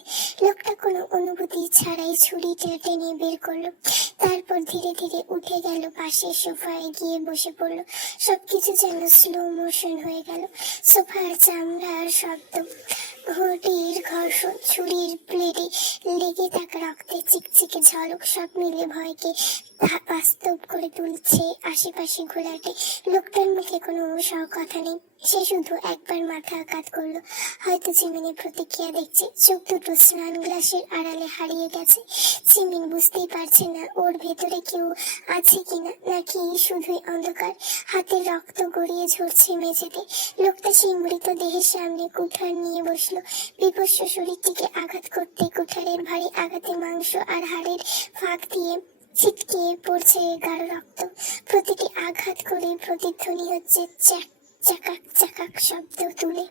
লোকটা কোনো অনুভূতি ছাড়াই ছুরিটা টেনে বের করলো, তারপর ধীরে ধীরে উঠে গেল পাশের সোফায় গিয়ে বসে পড়লো। সবকিছু যেন স্লো মোশন হয়ে গেল। সোফার চামড়ার শব্দ, ঘটির ঘর্ষণ, ছুরির ব্লেডে লেগে থাকা রক্তের চিকচিকে ঝলক, সব মিলে ভয়কে বাস্তব করে তুলছে। আশেপাশে ঘোরাটে, লোকটার মুখে কোনো কথা নেই। সে শুধু একবার মাথা আঘাত করলো, হয়তো জিমিনের প্রতিক্রিয়া দেখছে। চোখ দুটো স্নান গ্লাসের আড়ালে হারিয়ে গেছে। জিমিন বুঝতেই পারছে না ওর ভেতরে কেউ আছে কিনা, নাকি শুধুই অন্ধকার। হাতের রক্ত গড়িয়ে ঝরছে মেঝেতে। লোকটা সেই মৃতদেহের সামনে কুঠার নিয়ে বসলো। বিভৎস শরীরটিকে আঘাত করতে কুঠারের ভারী আঘাতে মাংস আর হাড়ের ফাঁক দিয়ে ছিটকে পড়ছে গাঢ় রক্ত। প্রতিটি আঘাত করে প্রতিধ্বনি হচ্ছে চ্যাক চাকাক চাকাক শব্দ তুলে।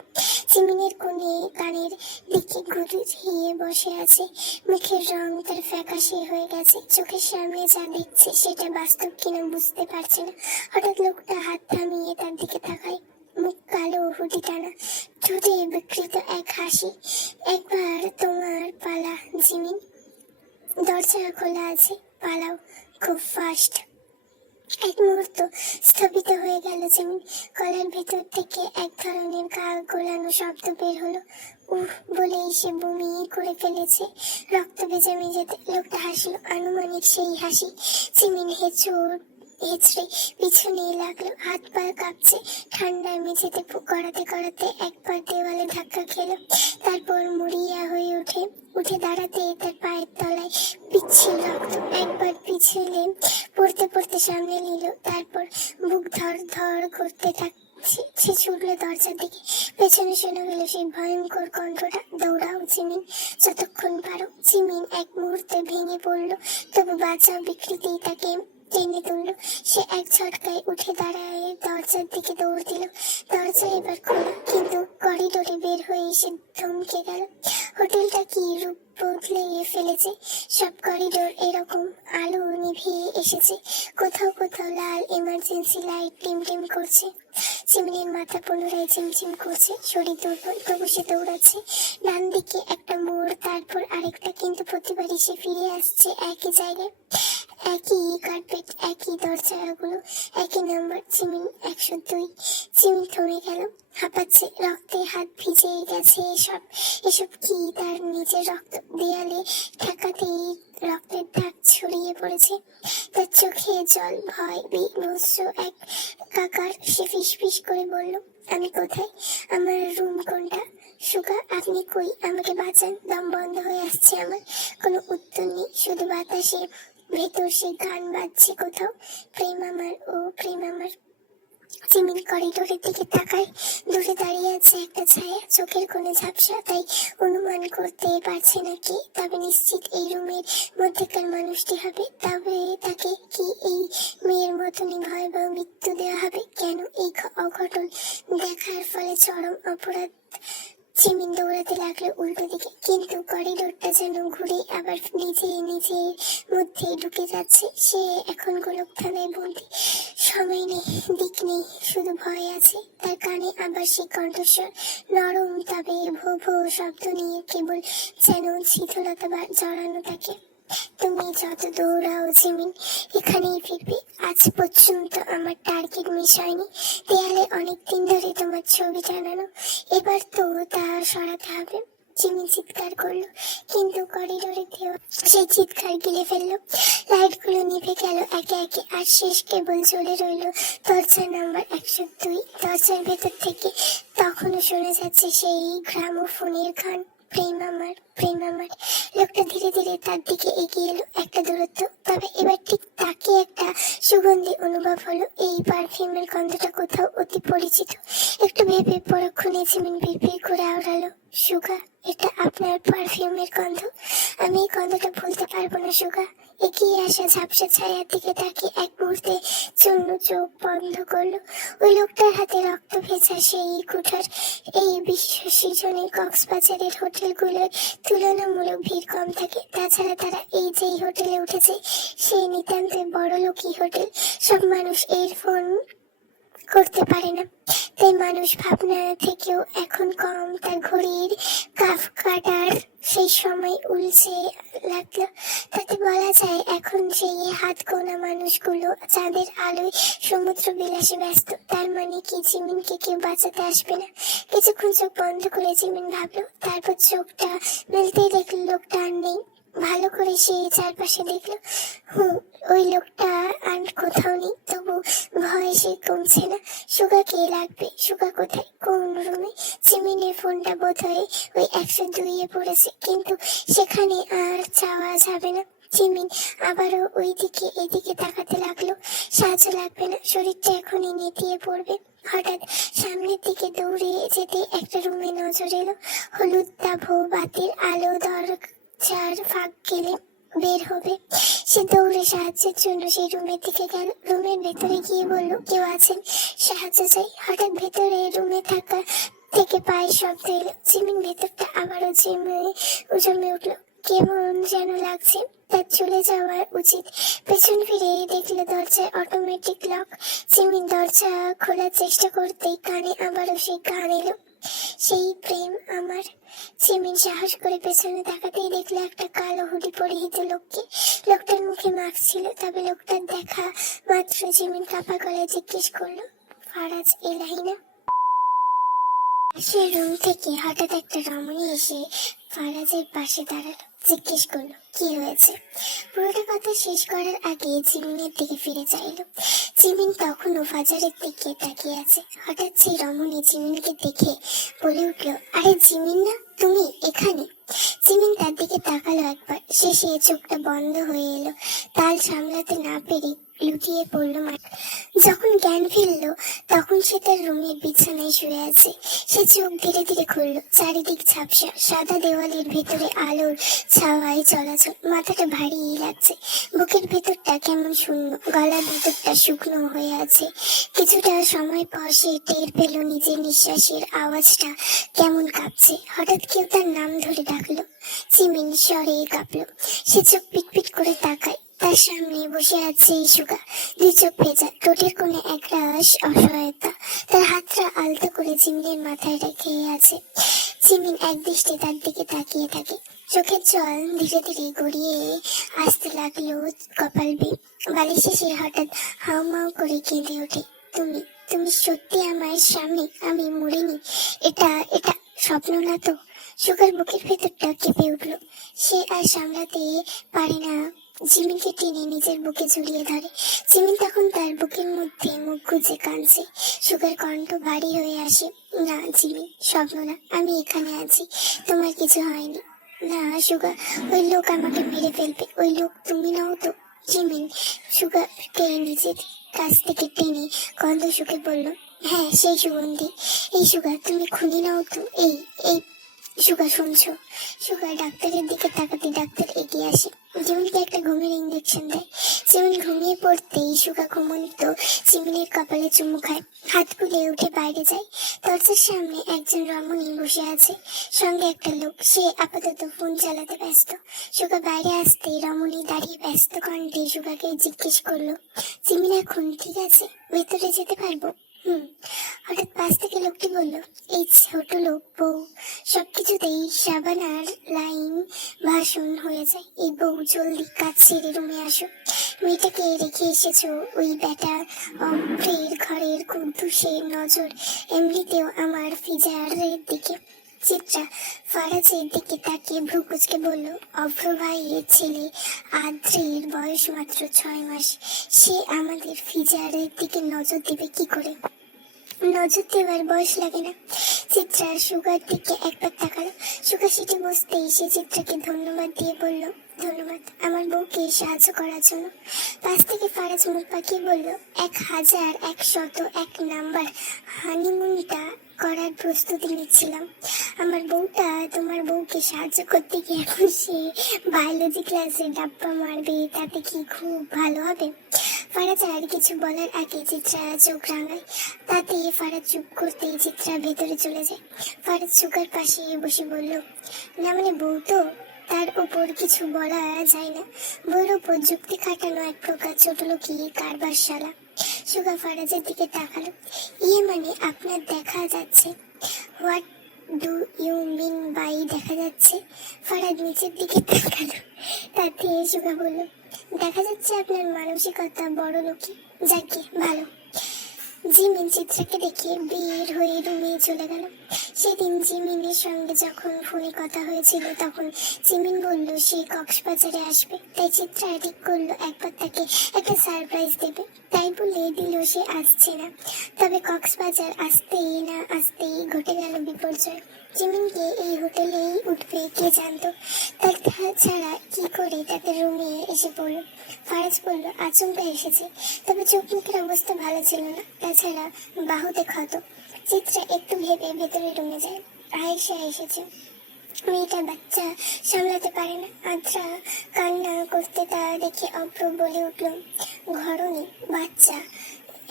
জিমিনের কোণে কানের দিকে ঘুরিয়ে বসে আছে। মুখের রং তার ফ্যাকাশে হয়ে গেছে। চোখের সামনে যা দেখছে সেটা বাস্তব কিনা বুঝতে পারছে না। হঠাৎ লোকটা হাত থামিয়ে তার দিকে তাকায়। মুখ কালো, হুডি টানা, ঠোঁটে বিকৃত এক হাসি। একবার তোমার পালা জিমিন, দরজা খোলা আছে, পালাও, খুব ফাস্ট। এক মুহূর্ত স্থগিত হয়ে গেল জিমিন। গলার ভেতর থেকে এক ধরনের গা গোলানো শব্দ বের হলো। উহ বলেই সে বমি করে ফেলেছে। রক্ত ভেজা মেঝেতে। লোকটা হাসলো, আনুমানিক সেই হাসি। জিমিন হেঁচড়ে পিছনে লাগলো, হাত পা কাঁপছে। ঠান্ডায় মেঝেতে গড়াতে গড়াতে একবার দেওয়ালে ধাক্কা খেলো, তারপর মরিয়া হয়ে উঠে দাঁড়াতে তার পায়ের তলায় পিচ্ছিল রক্ত। একবার পিছলে পড়তে পড়তে সামনে নিল, তারপর বুক ধর ধর করতে সে ছুটলো দরজার দিকে। পেছনে শোনা গেল সেই ভয়ঙ্কর কণ্ঠটা, দৌড়াও জিমিন, যতক্ষণ পারো। জিমিন এক মুহূর্তে ভেঙে পড়লো, তবু বাঁচাও বিকৃতি তাকে টেনে তুললো। সে এক ঝটকায় উঠে দাঁড়ায় দরজার দিকে দৌড় দিল। দরজা এবার খোলা, কিন্তু করিডোরে বের হয়ে সে থমকে গেল। হোটেলটা কি রূপ বদলে ফেলেছে। সব করিডোর এরকম, আলো নিভিয়ে এসেছে। কোথাও কোথাও লাল এমার্জেন্সি লাইট টিম টিম করছে। জিমিনের মাথা পুনরায় ঝিমঝিম করছে, শরীর দুর্বল, তবু সে দৌড়াচ্ছে। ডান দিকে একটা মোড়, তারপর আরেকটা, কিন্তু প্রতিবারই সে ফিরে আসছে একই জায়গায়। একই কার্পেট, একই দরজাগুলো, একই নাম্বার, জিমিন 102। জিমিন থমে গেল, হাঁপাচ্ছে, রক্তে হাত ভিজে গেছে। এসব কি? তার নিজের রক্ত। দেয়ালে ঠেকাতেই রক্তের দাগ ছড়িয়ে পড়েছে। তার চোখে জল, ভয়, বিভৎস এক কাকার। সে ফিসফিস করে বলল, আমি কোথায়? আমার রুম কোনটা? সুগা, আপনি কই? আমাকে বাঁচান, দম বন্ধ হয়ে আসছে আমার। কোনো উত্তর নেই, শুধু বাতাসে ভেতর সে গান বাজছে কোথাও, প্রেম আমার, ও প্রেম আমার। জিমিন করিডোরের দিকে তাকায়। দূরে দাঁড়িয়ে আছে একটা ছায়া, চোখের কোণে ঝাপসা, তাই অনুমান করতে পারছে না কি। তবে নিশ্চিত এই রুমের মধ্যেকার মানুষটি হবে। তবে তাকে কি এই মেয়ের মতনই ভয়াবহ মৃত্যু দেওয়া হবে? কেন এই অঘটন দেখার ফলে চরম অপরাধ? জিমিন দৌড়াতে লাগলো উল্টো দিকে, কিন্তু করিডোরটা যেন ঘুরে আবার নিজের মধ্যে ঢুকে যাচ্ছে। সে এখন গোলকধাঁধায় বন্দি। সময় নেই, দিক নেই, শুধু ভয় আছে। তার কানে আবার সেই কণ্ঠস্বর, নরম তবে ভো ভো শব্দ নিয়ে, কেবল যেন শিথিলতা জড়ানো থাকে। তুমি যত দৌড়াও জিমিন, এখানেই ফিরবে। আজ পর্যন্ত আমার টার্গেট মিস হয়নি। দেয়ালে অনেকদিন ধরে তোমার ছবি টানানো, এবার তো তা সরাতে হবে। জিমিন চিৎকার করলো, কিন্তু করিডোরে দেওয়া সেই চিৎকার গিলে ফেললো। লাইটগুলো নিভে গেল একে একে, আর শেষ কেবল জ্বলে রইলো দরজার নাম্বার 102। দরজার ভেতর থেকে তখনও শোনা যাচ্ছে সেই গ্রামোফোনের গান, প্রেম আমার, প্রেম আমার। লোকটা ধীরে ধীরে তার দিকে এগিয়ে এলো একটা দূরত্ব, তবে এবার ঠিক তাকে একটা সুগন্ধি অনুভব হলো। এই পারফিউমের গন্ধটা কোথাও অতি পরিচিত। একটু ভেবে পরক্ষণে জিমিন বিড়বিড় করে আওড়ালো, সুগা, এটা আপনার পারফিউমের গন্ধ। আমি এই গন্ধটা ভুলতে পারবো না সুগা। এগিয়ে আসা ঝাপসা ছায়ার দিকে তাকিয়ে এক মুহূর্তে চূর্ণ চোখ বন্ধ করলো। ওই লোকটার হাতে রক্ত ভেজা সেই কুঠার। এই বিশ্ব সৃজনে কক্সবাজারের হোটেলগুলোর তুলনামূলক ভিড় কম থাকে। তাছাড়া তারা এই যেই হোটেলে উঠেছে সেই নিতান্তই বড়লোকি হোটেল। সব মানুষ এর ফোন করতে পারে না, তাই মানুষ ভাবনা থেকেও এখন কম তার ঘড়ির কাফ কাটার সেই সময় উলছে লাগলো। তাতে বলা যায় এখন সেই হাত গোনা মানুষগুলো চাঁদের আলোয় সমুদ্র বিলাসে ব্যস্ত। তার মানে কি জিমিনকে কেউ বাঁচাতে আসবে না? কিছুক্ষণ চোখ বন্ধ করে জিমিন ভাবলো, তারপর চোখটা মেলতেই দেখলো লোকটা আর নেই। ভালো করে সে চারপাশে দেখলো, ওই লোকটা আর কোথাও নেই। তবু ভয় সে কমছে না। সুগা কে লাগবে? সুগা কোথায়? কোন রুমে? জিমিনের ফোনটা বোধ হয় ওই 102-এ পড়েছে, কিন্তু সেখানে আর যাওয়া যাবে না। জিমিন আবারও ওই দিকে এদিকে তাকাতে লাগলো। সাহায্য লাগবে না, শরীরটা এখনই নেতিয়ে পড়বে। হঠাৎ সামনের দিকে দৌড়ে যেতে একটা রুমে নজর এলো। হলুদ দাভ বাতির আলো দরজার ফাঁক গেলে বের হবে। সে দৌড়ে সাহায্যের জন্য সেই রুমের দিকে গেল। রুমের ভেতরে গিয়ে বলল, কেউ আছেন? সাহায্য চাই। হঠাৎ ভেতরে রুমে থাকা থেকে পায়ের শব্দ এলো। জিমিন ভেতরটা আবারও জমে উঠল। কেমন যেন লাগছে, তার চলে যাওয়া উচিত। পেছন ফিরে দেখলো দরজায় অটোমেটিক লক। জিমিন দরজা খোলার চেষ্টা করতেই কানে আবারও সেই গান এলো, সেই প্রেম আমার। জিমিন সাহস করে পেছনে তাকাতেই দেখলো একটা কালো হুডি পরিহিত লোককে। লোকটার মুখে মাস্ক ছিল, তবে লোকটার দেখা মাত্র জিমিন কাপা গলায় জিজ্ঞেস করলো, ফারাজ এলাই না? সে রুম থেকে হঠাৎ একটা রমণী এসে ফারাজের পাশে দাঁড়ালো, জিজ্ঞেস করলো, কি হয়েছে? পুরোটা কথা শেষ করার আগে জিমিনের দিকে ফিরে চাইলো। জিমিন তখনও ফাজারের দিকে তাকিয়ে আছে। হঠাৎ সেই রমণী জিমিনকে দেখে বলে উঠলো, আরে জিমিন না, তুমি এখানে? জিমিন তার দিকে তাকালো একবার, শেষে চোখটা বন্ধ হয়ে এলো। তাল সামলাতে না পেরে লুটিয়ে পড়লো মাটি। যখন জ্ঞান ফিরলো তখন সে তার রুমের বিছানায় শুয়ে আছে। সে চোখ ধীরে ধীরে খুললো। চারিদিক ঝাপসা, সাদা দেওয়ালের ভেতরে আলোর ছাওয়ায় চলাচল। মাথাটা ভারী লাগছে, বুকের ভেতরটা কেমন শূন্য, গলার ভেতরটা শুকনো হয়ে আছে। কিছুটা সময় পর সে টের পেল নিজের নিঃশ্বাসের আওয়াজটা কেমন কাঁপছে। হঠাৎ কেউ তার নাম ধরে ডাকলো। জিমিন স্বরে কাঁপলো। সে চোখ পিটপিট করে তাকায়। তার সামনে বসে আছে সুগা, দুই চোখ ভেজা, ঠোঁটের কোণে একরাশ অসহায়তা। তার হাতটা আলতো করে জিমিনের মাথায় রেখে আছে। জিমিন এক দৃষ্টে তার দিকে তাকিয়ে থাকে। চোখের জল ধীরে ধীরে গড়িয়ে আসতে লাগলো কপাল বেয়ে। বালিশে সে হঠাৎ হাউমাউ করে কেঁদে ওঠে, তুমি তুমি সত্যি আমার সামনে? আমি মরিনি? এটা এটা স্বপ্ন না তো? সুগার বুকের ভেতরটা কেঁপে উঠলো। সে আর সামলাতে পারে না, জিমিনকে টেনে নিজের বুকে জড়িয়ে ধরে। জিমিন তখন তার বুকের মধ্যে মুখ গুজে কাঁদছে। সুগার কণ্ঠ ভারী হয়ে আসে, না জিমিন, স্বপ্ন না, আমি এখানে আছি, তোমার কিছু হয়নি। না সুগা, ওই লোক আমাকে মেরে ফেলবে। ওই লোক তুমি নও তো? জিমিন সুগারকে নিজের কাছ থেকে টেনে গন্ধ সুখে বলল, হ্যাঁ সেই সুগন্ধি। এই সুগা, তুমি খুনি নও তো? এই এই সুগা শুনছো? সুগা ডাক্তারের দিকে তাকাতে ডাক্তার এগিয়ে আসে। জিমিনকে একটা ঘুমের ইঞ্জেকশন দেয়। জিমিন ঘুমিয়ে পড়তেই সুগা ঘুমন্ত জিমিনের কপালে চুমু খায়, হাত ফুলে উঠে বাইরে যায়। দরজার সামনে একজন রমণী বসে আছে, সঙ্গে একটা লোক। সে আপাতত ফোন চালাতে ব্যস্ত। সুগা বাইরে আসতেই রমণী দাঁড়িয়ে ব্যস্ত কণ্ঠে সুগাকে জিজ্ঞেস করলো, জিমিন এখন ঠিক আছে? ভেতরে যেতে পারবো? হঠাৎ পাশ থেকে লোকটি বলল, এই ছোট লোক বউ সবকিছুতেই সাবানার লাইন ভাষণ হয়ে যায়। এই বউ জলদি কাজ ছেড়ে রুমে আসো। মেয়েটাকে রেখে এসেছো ওই বেটা অভ্রের ঘরের কুদ্দুসের নজর এমনিতেও আমার ফিজারের দিকে। চিত্রা ফারাজের দিকে তাকিয়ে ভ্রু কুচকে বলল, অভ্র ভাইয়ের ছেলে আদ্রের বয়স মাত্র 6 মাস। সে আমাদের ফিজারের দিকে নজর দেবে কি করে? নজর দেওয়ার বয়স লাগে না। চিত্রা সুগার দিকে একবার তাকালো। সুগা সেটি বুঝতেই সে চিত্রাকে ধন্যবাদ দিয়ে বলল, ধন্যবাদ আমার বউকে সাহায্য করার জন্য। পাশ থেকে ফারাজ মুখ পাকিয়ে বলল, 1101 নাম্বার হানিমুনটা করার প্রস্তুতি নিচ্ছিলাম। আমার বউটা তোমার বউকে সাহায্য করতে গিয়ে এখন সে বায়োলজি ক্লাসে ডাব্বা মারবে, তাতে কি খুব ভালো হবে? ফারাজ আর কিছু বলার আগে চিত্রা চোখ রাঙায়। তাতে ফারাজ চুপ করতেই চিত্রা ভেতরে চলে যায়। ফারাজ সুগার পাশে বসে বলল, না মানে বউ তো, তার উপর কিছু বলা যায় না। বউর উপর যুক্তি খাটানো এক প্রকার ছোটলোকি কারবার শালা। সুগা ফারাজের দিকে তাকালো। ইয়ে মানে আপনার দেখা যাচ্ছে? What do you mean by দেখা যাচ্ছে? ফারাজ নিচের দিকে তাকালো। তাতে সুগা বলল, দেখা যাচ্ছে আপনার মানসিকতা বড় লোকি। যাকে ভালো। জিমিন চিত্রাকে দেখে বের হয়ে রুমে চলে গেল। সেদিন জিমিনের সঙ্গে যখন ফোনে কথা হয়েছিল তখন জিমিন বলল সে কক্সবাজারে আসবে, তাই চিত্রা ঠিক করলো একবার তাকে একটা সারপ্রাইজ দেবে। তাই বলে দিল সে আসছে না। তবে কক্সবাজার আসতেই না আসতেই ঘটে গেল বিপর্যয়। জিমিনকে এই হোটেলেই উঠবে কে জানতো? তাছাড়া কি করে তাদের রুমে এসে পড়লো? ফারাজ বলল, আচমকা এসেছে, তবে চোখ মুখের অবস্থা ভালো ছিল না, তাছাড়া বাহুতে ক্ষত। চিত্রা একটু ভেবে ভেতরে রুমে যায়। আয়েশা এসেছে। মেয়েটা বাচ্চা সামলাতে পারে না। আদ্রা কান্না করতে তা দেখে অভ্র বলে উঠল, ঘরনি বাচ্চা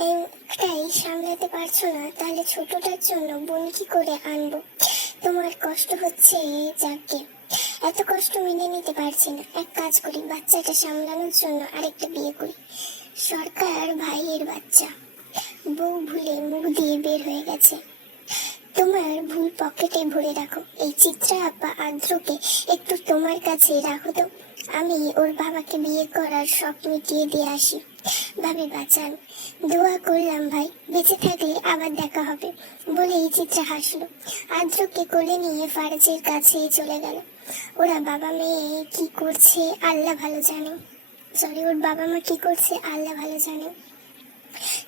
একটাই সামলাতে পারছো না, তাহলে ছোটটার জন্য বোন কি করে আনবো? তোমার কষ্ট হচ্ছে, যাকে এত কষ্ট মেনে নিতে পারছি না। এক কাজ করি, বাচ্চাটা সামলানোর জন্য আরেকটা বিয়ে করি। সরকার ভাইয়ের বাচ্চা। বউ ভুলে মুখ দিয়ে বের হয়ে গেছে। তোমার ভুল পকেটে ভরে রাখো। এই চিত্রা আপা আদ্রকে একটু তোমার কাছে রাখো তো, আমি ওর বাবাকে বিয়ে করার শখ মিটিয়ে দিয়ে আসি। ভাবে বাঁচান, দোয়া করলাম ভাই, বেঁচে থাকলে আবার দেখা হবে। বলেই চিত্রা হাসলো। আদ্রকে কোলে নিয়ে ফারাজের কাছে চলে গেল। ওরা বাবা মেয়ে কি করছে আল্লাহ ভালো জানে। ওর বাবা মা কি করছে আল্লাহ ভালো জানে।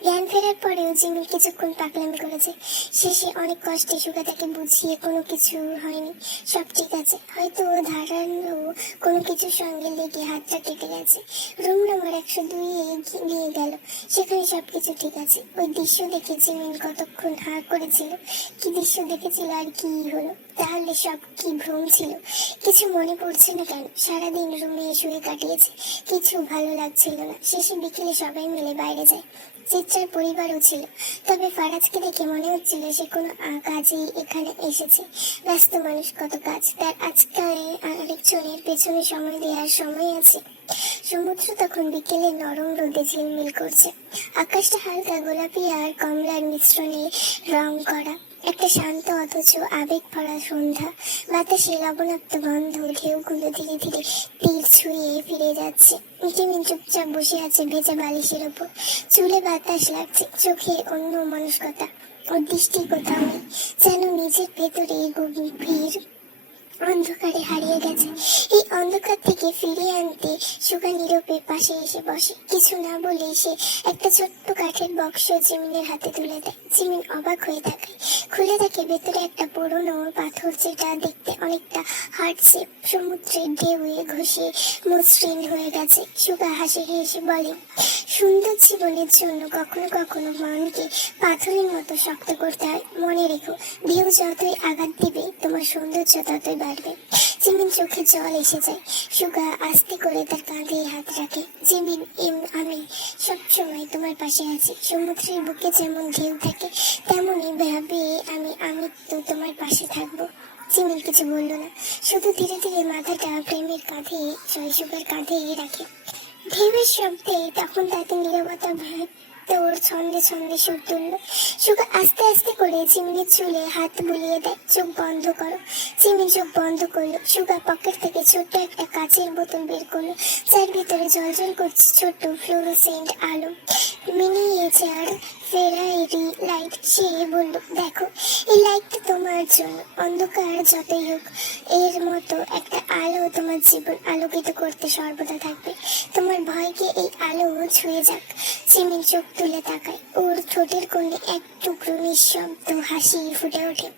জ্ঞান ফেরার পরেও জিমিন কিছুক্ষণ পাগলামি করেছে। শেষে অনেক কষ্টে সুগা তাকে বুঝিয়ে কোনো কিছু হয়নি, সব ঠিক আছে, হয়তো ধারালো কোনো কিছুর সঙ্গে লেগে হাতটা কেটে গেছে। রুম নম্বর 102 নিয়ে গেল, সেখানে সবকিছু ঠিক আছে। ওই দৃশ্য দেখে জিমিন কতক্ষণ হা করেছিল। কি দৃশ্য দেখেছিল আর কি হলো? তাহলে সব কি ভ্রম ছিল? কিছু মনে পড়ছে না কেন? সারাদিন রুমে শুয়ে কাটিয়েছে, কিছু ভালো লাগছিল না। শেষে বিকেলে সবাই মিলে বাইরে যায়। চিত্রার পরিবারও ছিল, তবে ফারাজকে দেখে মনে হচ্ছিল সে কোনো কাজেই এখানে এসেছে। ব্যস্ত মানুষ, কত কাজ তার, আজকাল আরেকজনের পেছনে সময় দেওয়ার সময় আছে? সমুদ্র তখন বিকেলে নরম রোদে ঝিলমিল করছে। আকাশটা হালকা গোলাপি আর কমলার মিশ্রণে রং করা। একটা শান্ত অথচ আবেগ ভরা সন্ধ্যা। বাতাসে লবণাক্ত গন্ধ, ঢেউগুলো ধীরে ধীরে তীর ছুঁয়ে ফিরে যাচ্ছে। জিমিন চুপচাপ বসে আছে ভেজা বালিশের ওপর। চুলে বাতাস লাগছে, চোখে অন্য মনস্কতা। ওর দৃষ্টি কোথাও নেই, যেন নিজের ভেতরে গভীর অন্ধকারে হারিয়ে গেছে। এই অন্ধকার থেকে ফিরিয়ে আনতে সুগা নীরবে পাশে এসে বসে। কিছু না বলেই সে একটা ছোট্ট কাঠের বক্স জিমিনের হাতে তুলে দেয়। জিমিন অবাক হয়ে তাকায়, খুলে দেখে ভেতরে একটা পুরোনো পাথর, যেটা দেখতে অনেকটা হার্ট শেপ, সমুদ্রের ঢেউয়ে ঘষে মসৃণ হয়ে গেছে। সুগা হাসি হেসে বলে, সুন্দর জীবনের জন্য কখনো কখনো মনকে পাথরের মতো শক্ত করতে হয়। মনে রেখো, ঢেউ যতই আঘাত দিবে তোমার সৌন্দর্য ততই বাড়বে। জিমিন চোখে জল এসে যায়। সুগা আস্তে করে তার কাঁধে হাত রাখে। জিমিন, আমি সবসময় তোমার পাশে আছি। সমুদ্রের বুকে যেমন ঢেউ থাকে, তেমনই ভাবে আমি তো তোমার পাশে থাকবো। জিমিন কিছু বলল না, শুধু ধীরে ধীরে মাথাটা প্রেমের কাঁধে, সুগার কাঁধে রাখে। ঢেউয়ের শব্দে তখন তাতে নীরবতা তোর ছন্দে ছন্দে সুর তুলল। সুগা আস্তে আস্তে করে চিমিনির চুলে হাত বুলিয়ে দেয়। চোখ বন্ধ করো। চিমিন চোখ বন্ধ করলো। সুগা পকেট থেকে ছোট্ট একটা কাচের বোতল বের করলো, যার ভিতরে জলজল করছে ছোট্ট ফ্লোরোসেন্ট আলো, মিনিয়েচার ফেরারি লাইট। সে বলল, দেখো, এই লাইটটা তোমার জন্য। অন্ধকার যতই হোক, এর মতো একটা আলো তোমার জীবন আলোকিত করতে সর্বদা থাকবে। তোমার ভয়কে এই আলো ছুঁয়ে যাক। চিমিন চোখ তুলে তাকায়। ওর ঠোঁটের কোণে এক টুকরো নিঃশব্দ হাসি ফুটে ওঠে।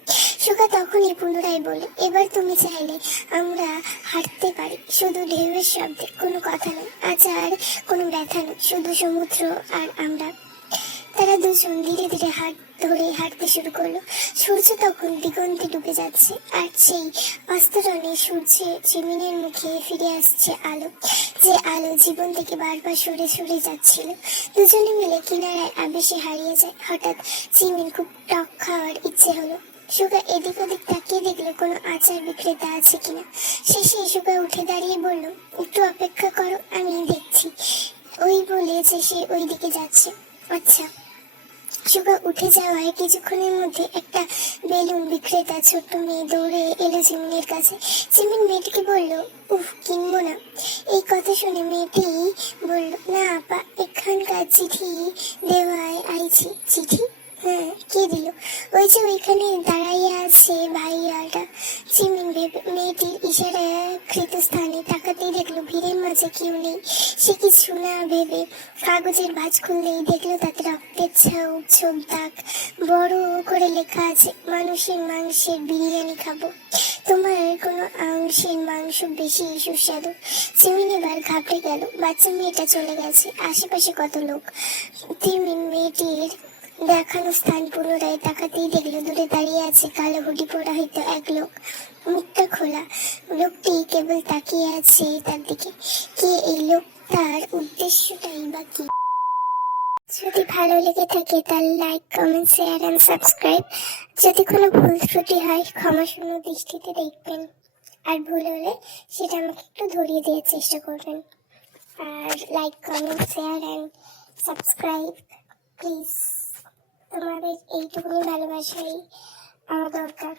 সুগা তখনই পুনরায় বলে, এবার তুমি চাইলে আমরা হাঁটতে পারি, শুধু ঢেউয়ের শব্দে, কোনো কথা নেই, আজ আর কোনো ব্যথা নেই, শুধু সমুদ্র আর আমরা। তারা দুজন ধীরে ধীরে হাত ধরে হাঁটতে শুরু করলো। সূর্য তখন দিগন্তে ডুবে যাচ্ছে, আর সেই অস্তরণে সূর্যের চিমিনের মুখে ফিরে আসছে আলো, যে আলো জীবন থেকে বারবার সরে সরে যাচ্ছিল। দুজনে মিলে কিনারায় আবেশে হারিয়ে যায়। হঠাৎ চিমিন খুব টক খাওয়ার ইচ্ছে হলো। সুগা এদিক ওদিক তাকিয়ে দেখলো কোনো আচার বিক্রেতা আছে কিনা। শেষে সুগা উঠে দাঁড়িয়ে বলল, একটু অপেক্ষা করো, আমি দেখছি। ওই বলে যে সে ওই দিকে যাচ্ছে। আচ্ছা। সুগা উঠে যাওয়ায় কিছুক্ষণের মধ্যে একটা বেলুন বিক্রেতা ছোট্ট মেয়ে দৌড়ে এলো চিমিনের কাছে। চিমিন মেয়েটিকে বলল, উফ, কিনবো না। এই কথা শুনে মেয়েটি বলল, না আপা, এখানকার চিঠি দেওয়ায় আইছি। চিঠি? হ্যাঁ, কে দিল? ওই যে ওইখানে দাঁড়াইয়া আছে ভাইয়াটা। চিমিন ভেবে মেয়েটির ইশারাকৃত স্থানে তাকাতেই দেখলো ভিড়ের মাঝে কেউ নেই। সে কিছু না ভেবে কাগজের ভাঁজ খুললেই দেখলো তাতে রক্তের ছোপ দাগ, বড় করে লেখা আছে, মানুষের মাংসের বিরিয়ানি খাবো, তোমার কোনো অংশের মাংস বেশি সুস্বাদু। চিমিন এবার ঘাবড়ে গেল। বাচ্চা মেয়েটা চলে গেছে, আশেপাশে কত লোক। চিমিন মেয়েটির দেখানো স্থান পুনরায় তাকাতেই দেখলো দূরে দাঁড়িয়ে আছে কালো হুডি পরা হয়তো এক লোক, মুখটা খোলা। লোকটি কেবল তাকিয়ে আছে তার দিকে। কে এই লোক? তার উদ্দেশ্যটাই বা কি? যদি ভালো লেগে থাকে তাহলে like, comment, share and subscribe. যদি কোনো ভুল ত্রুটি হয় ক্ষমাশূন্য দৃষ্টিতে দেখবেন, আর ভুল হলে সেটা আমাকে একটু ধরিয়ে দেওয়ার চেষ্টা করবেন। আর like, comment, share and subscribe please. তোমাদের এইটুকুনি ভালোবাসাই আমার দরকার।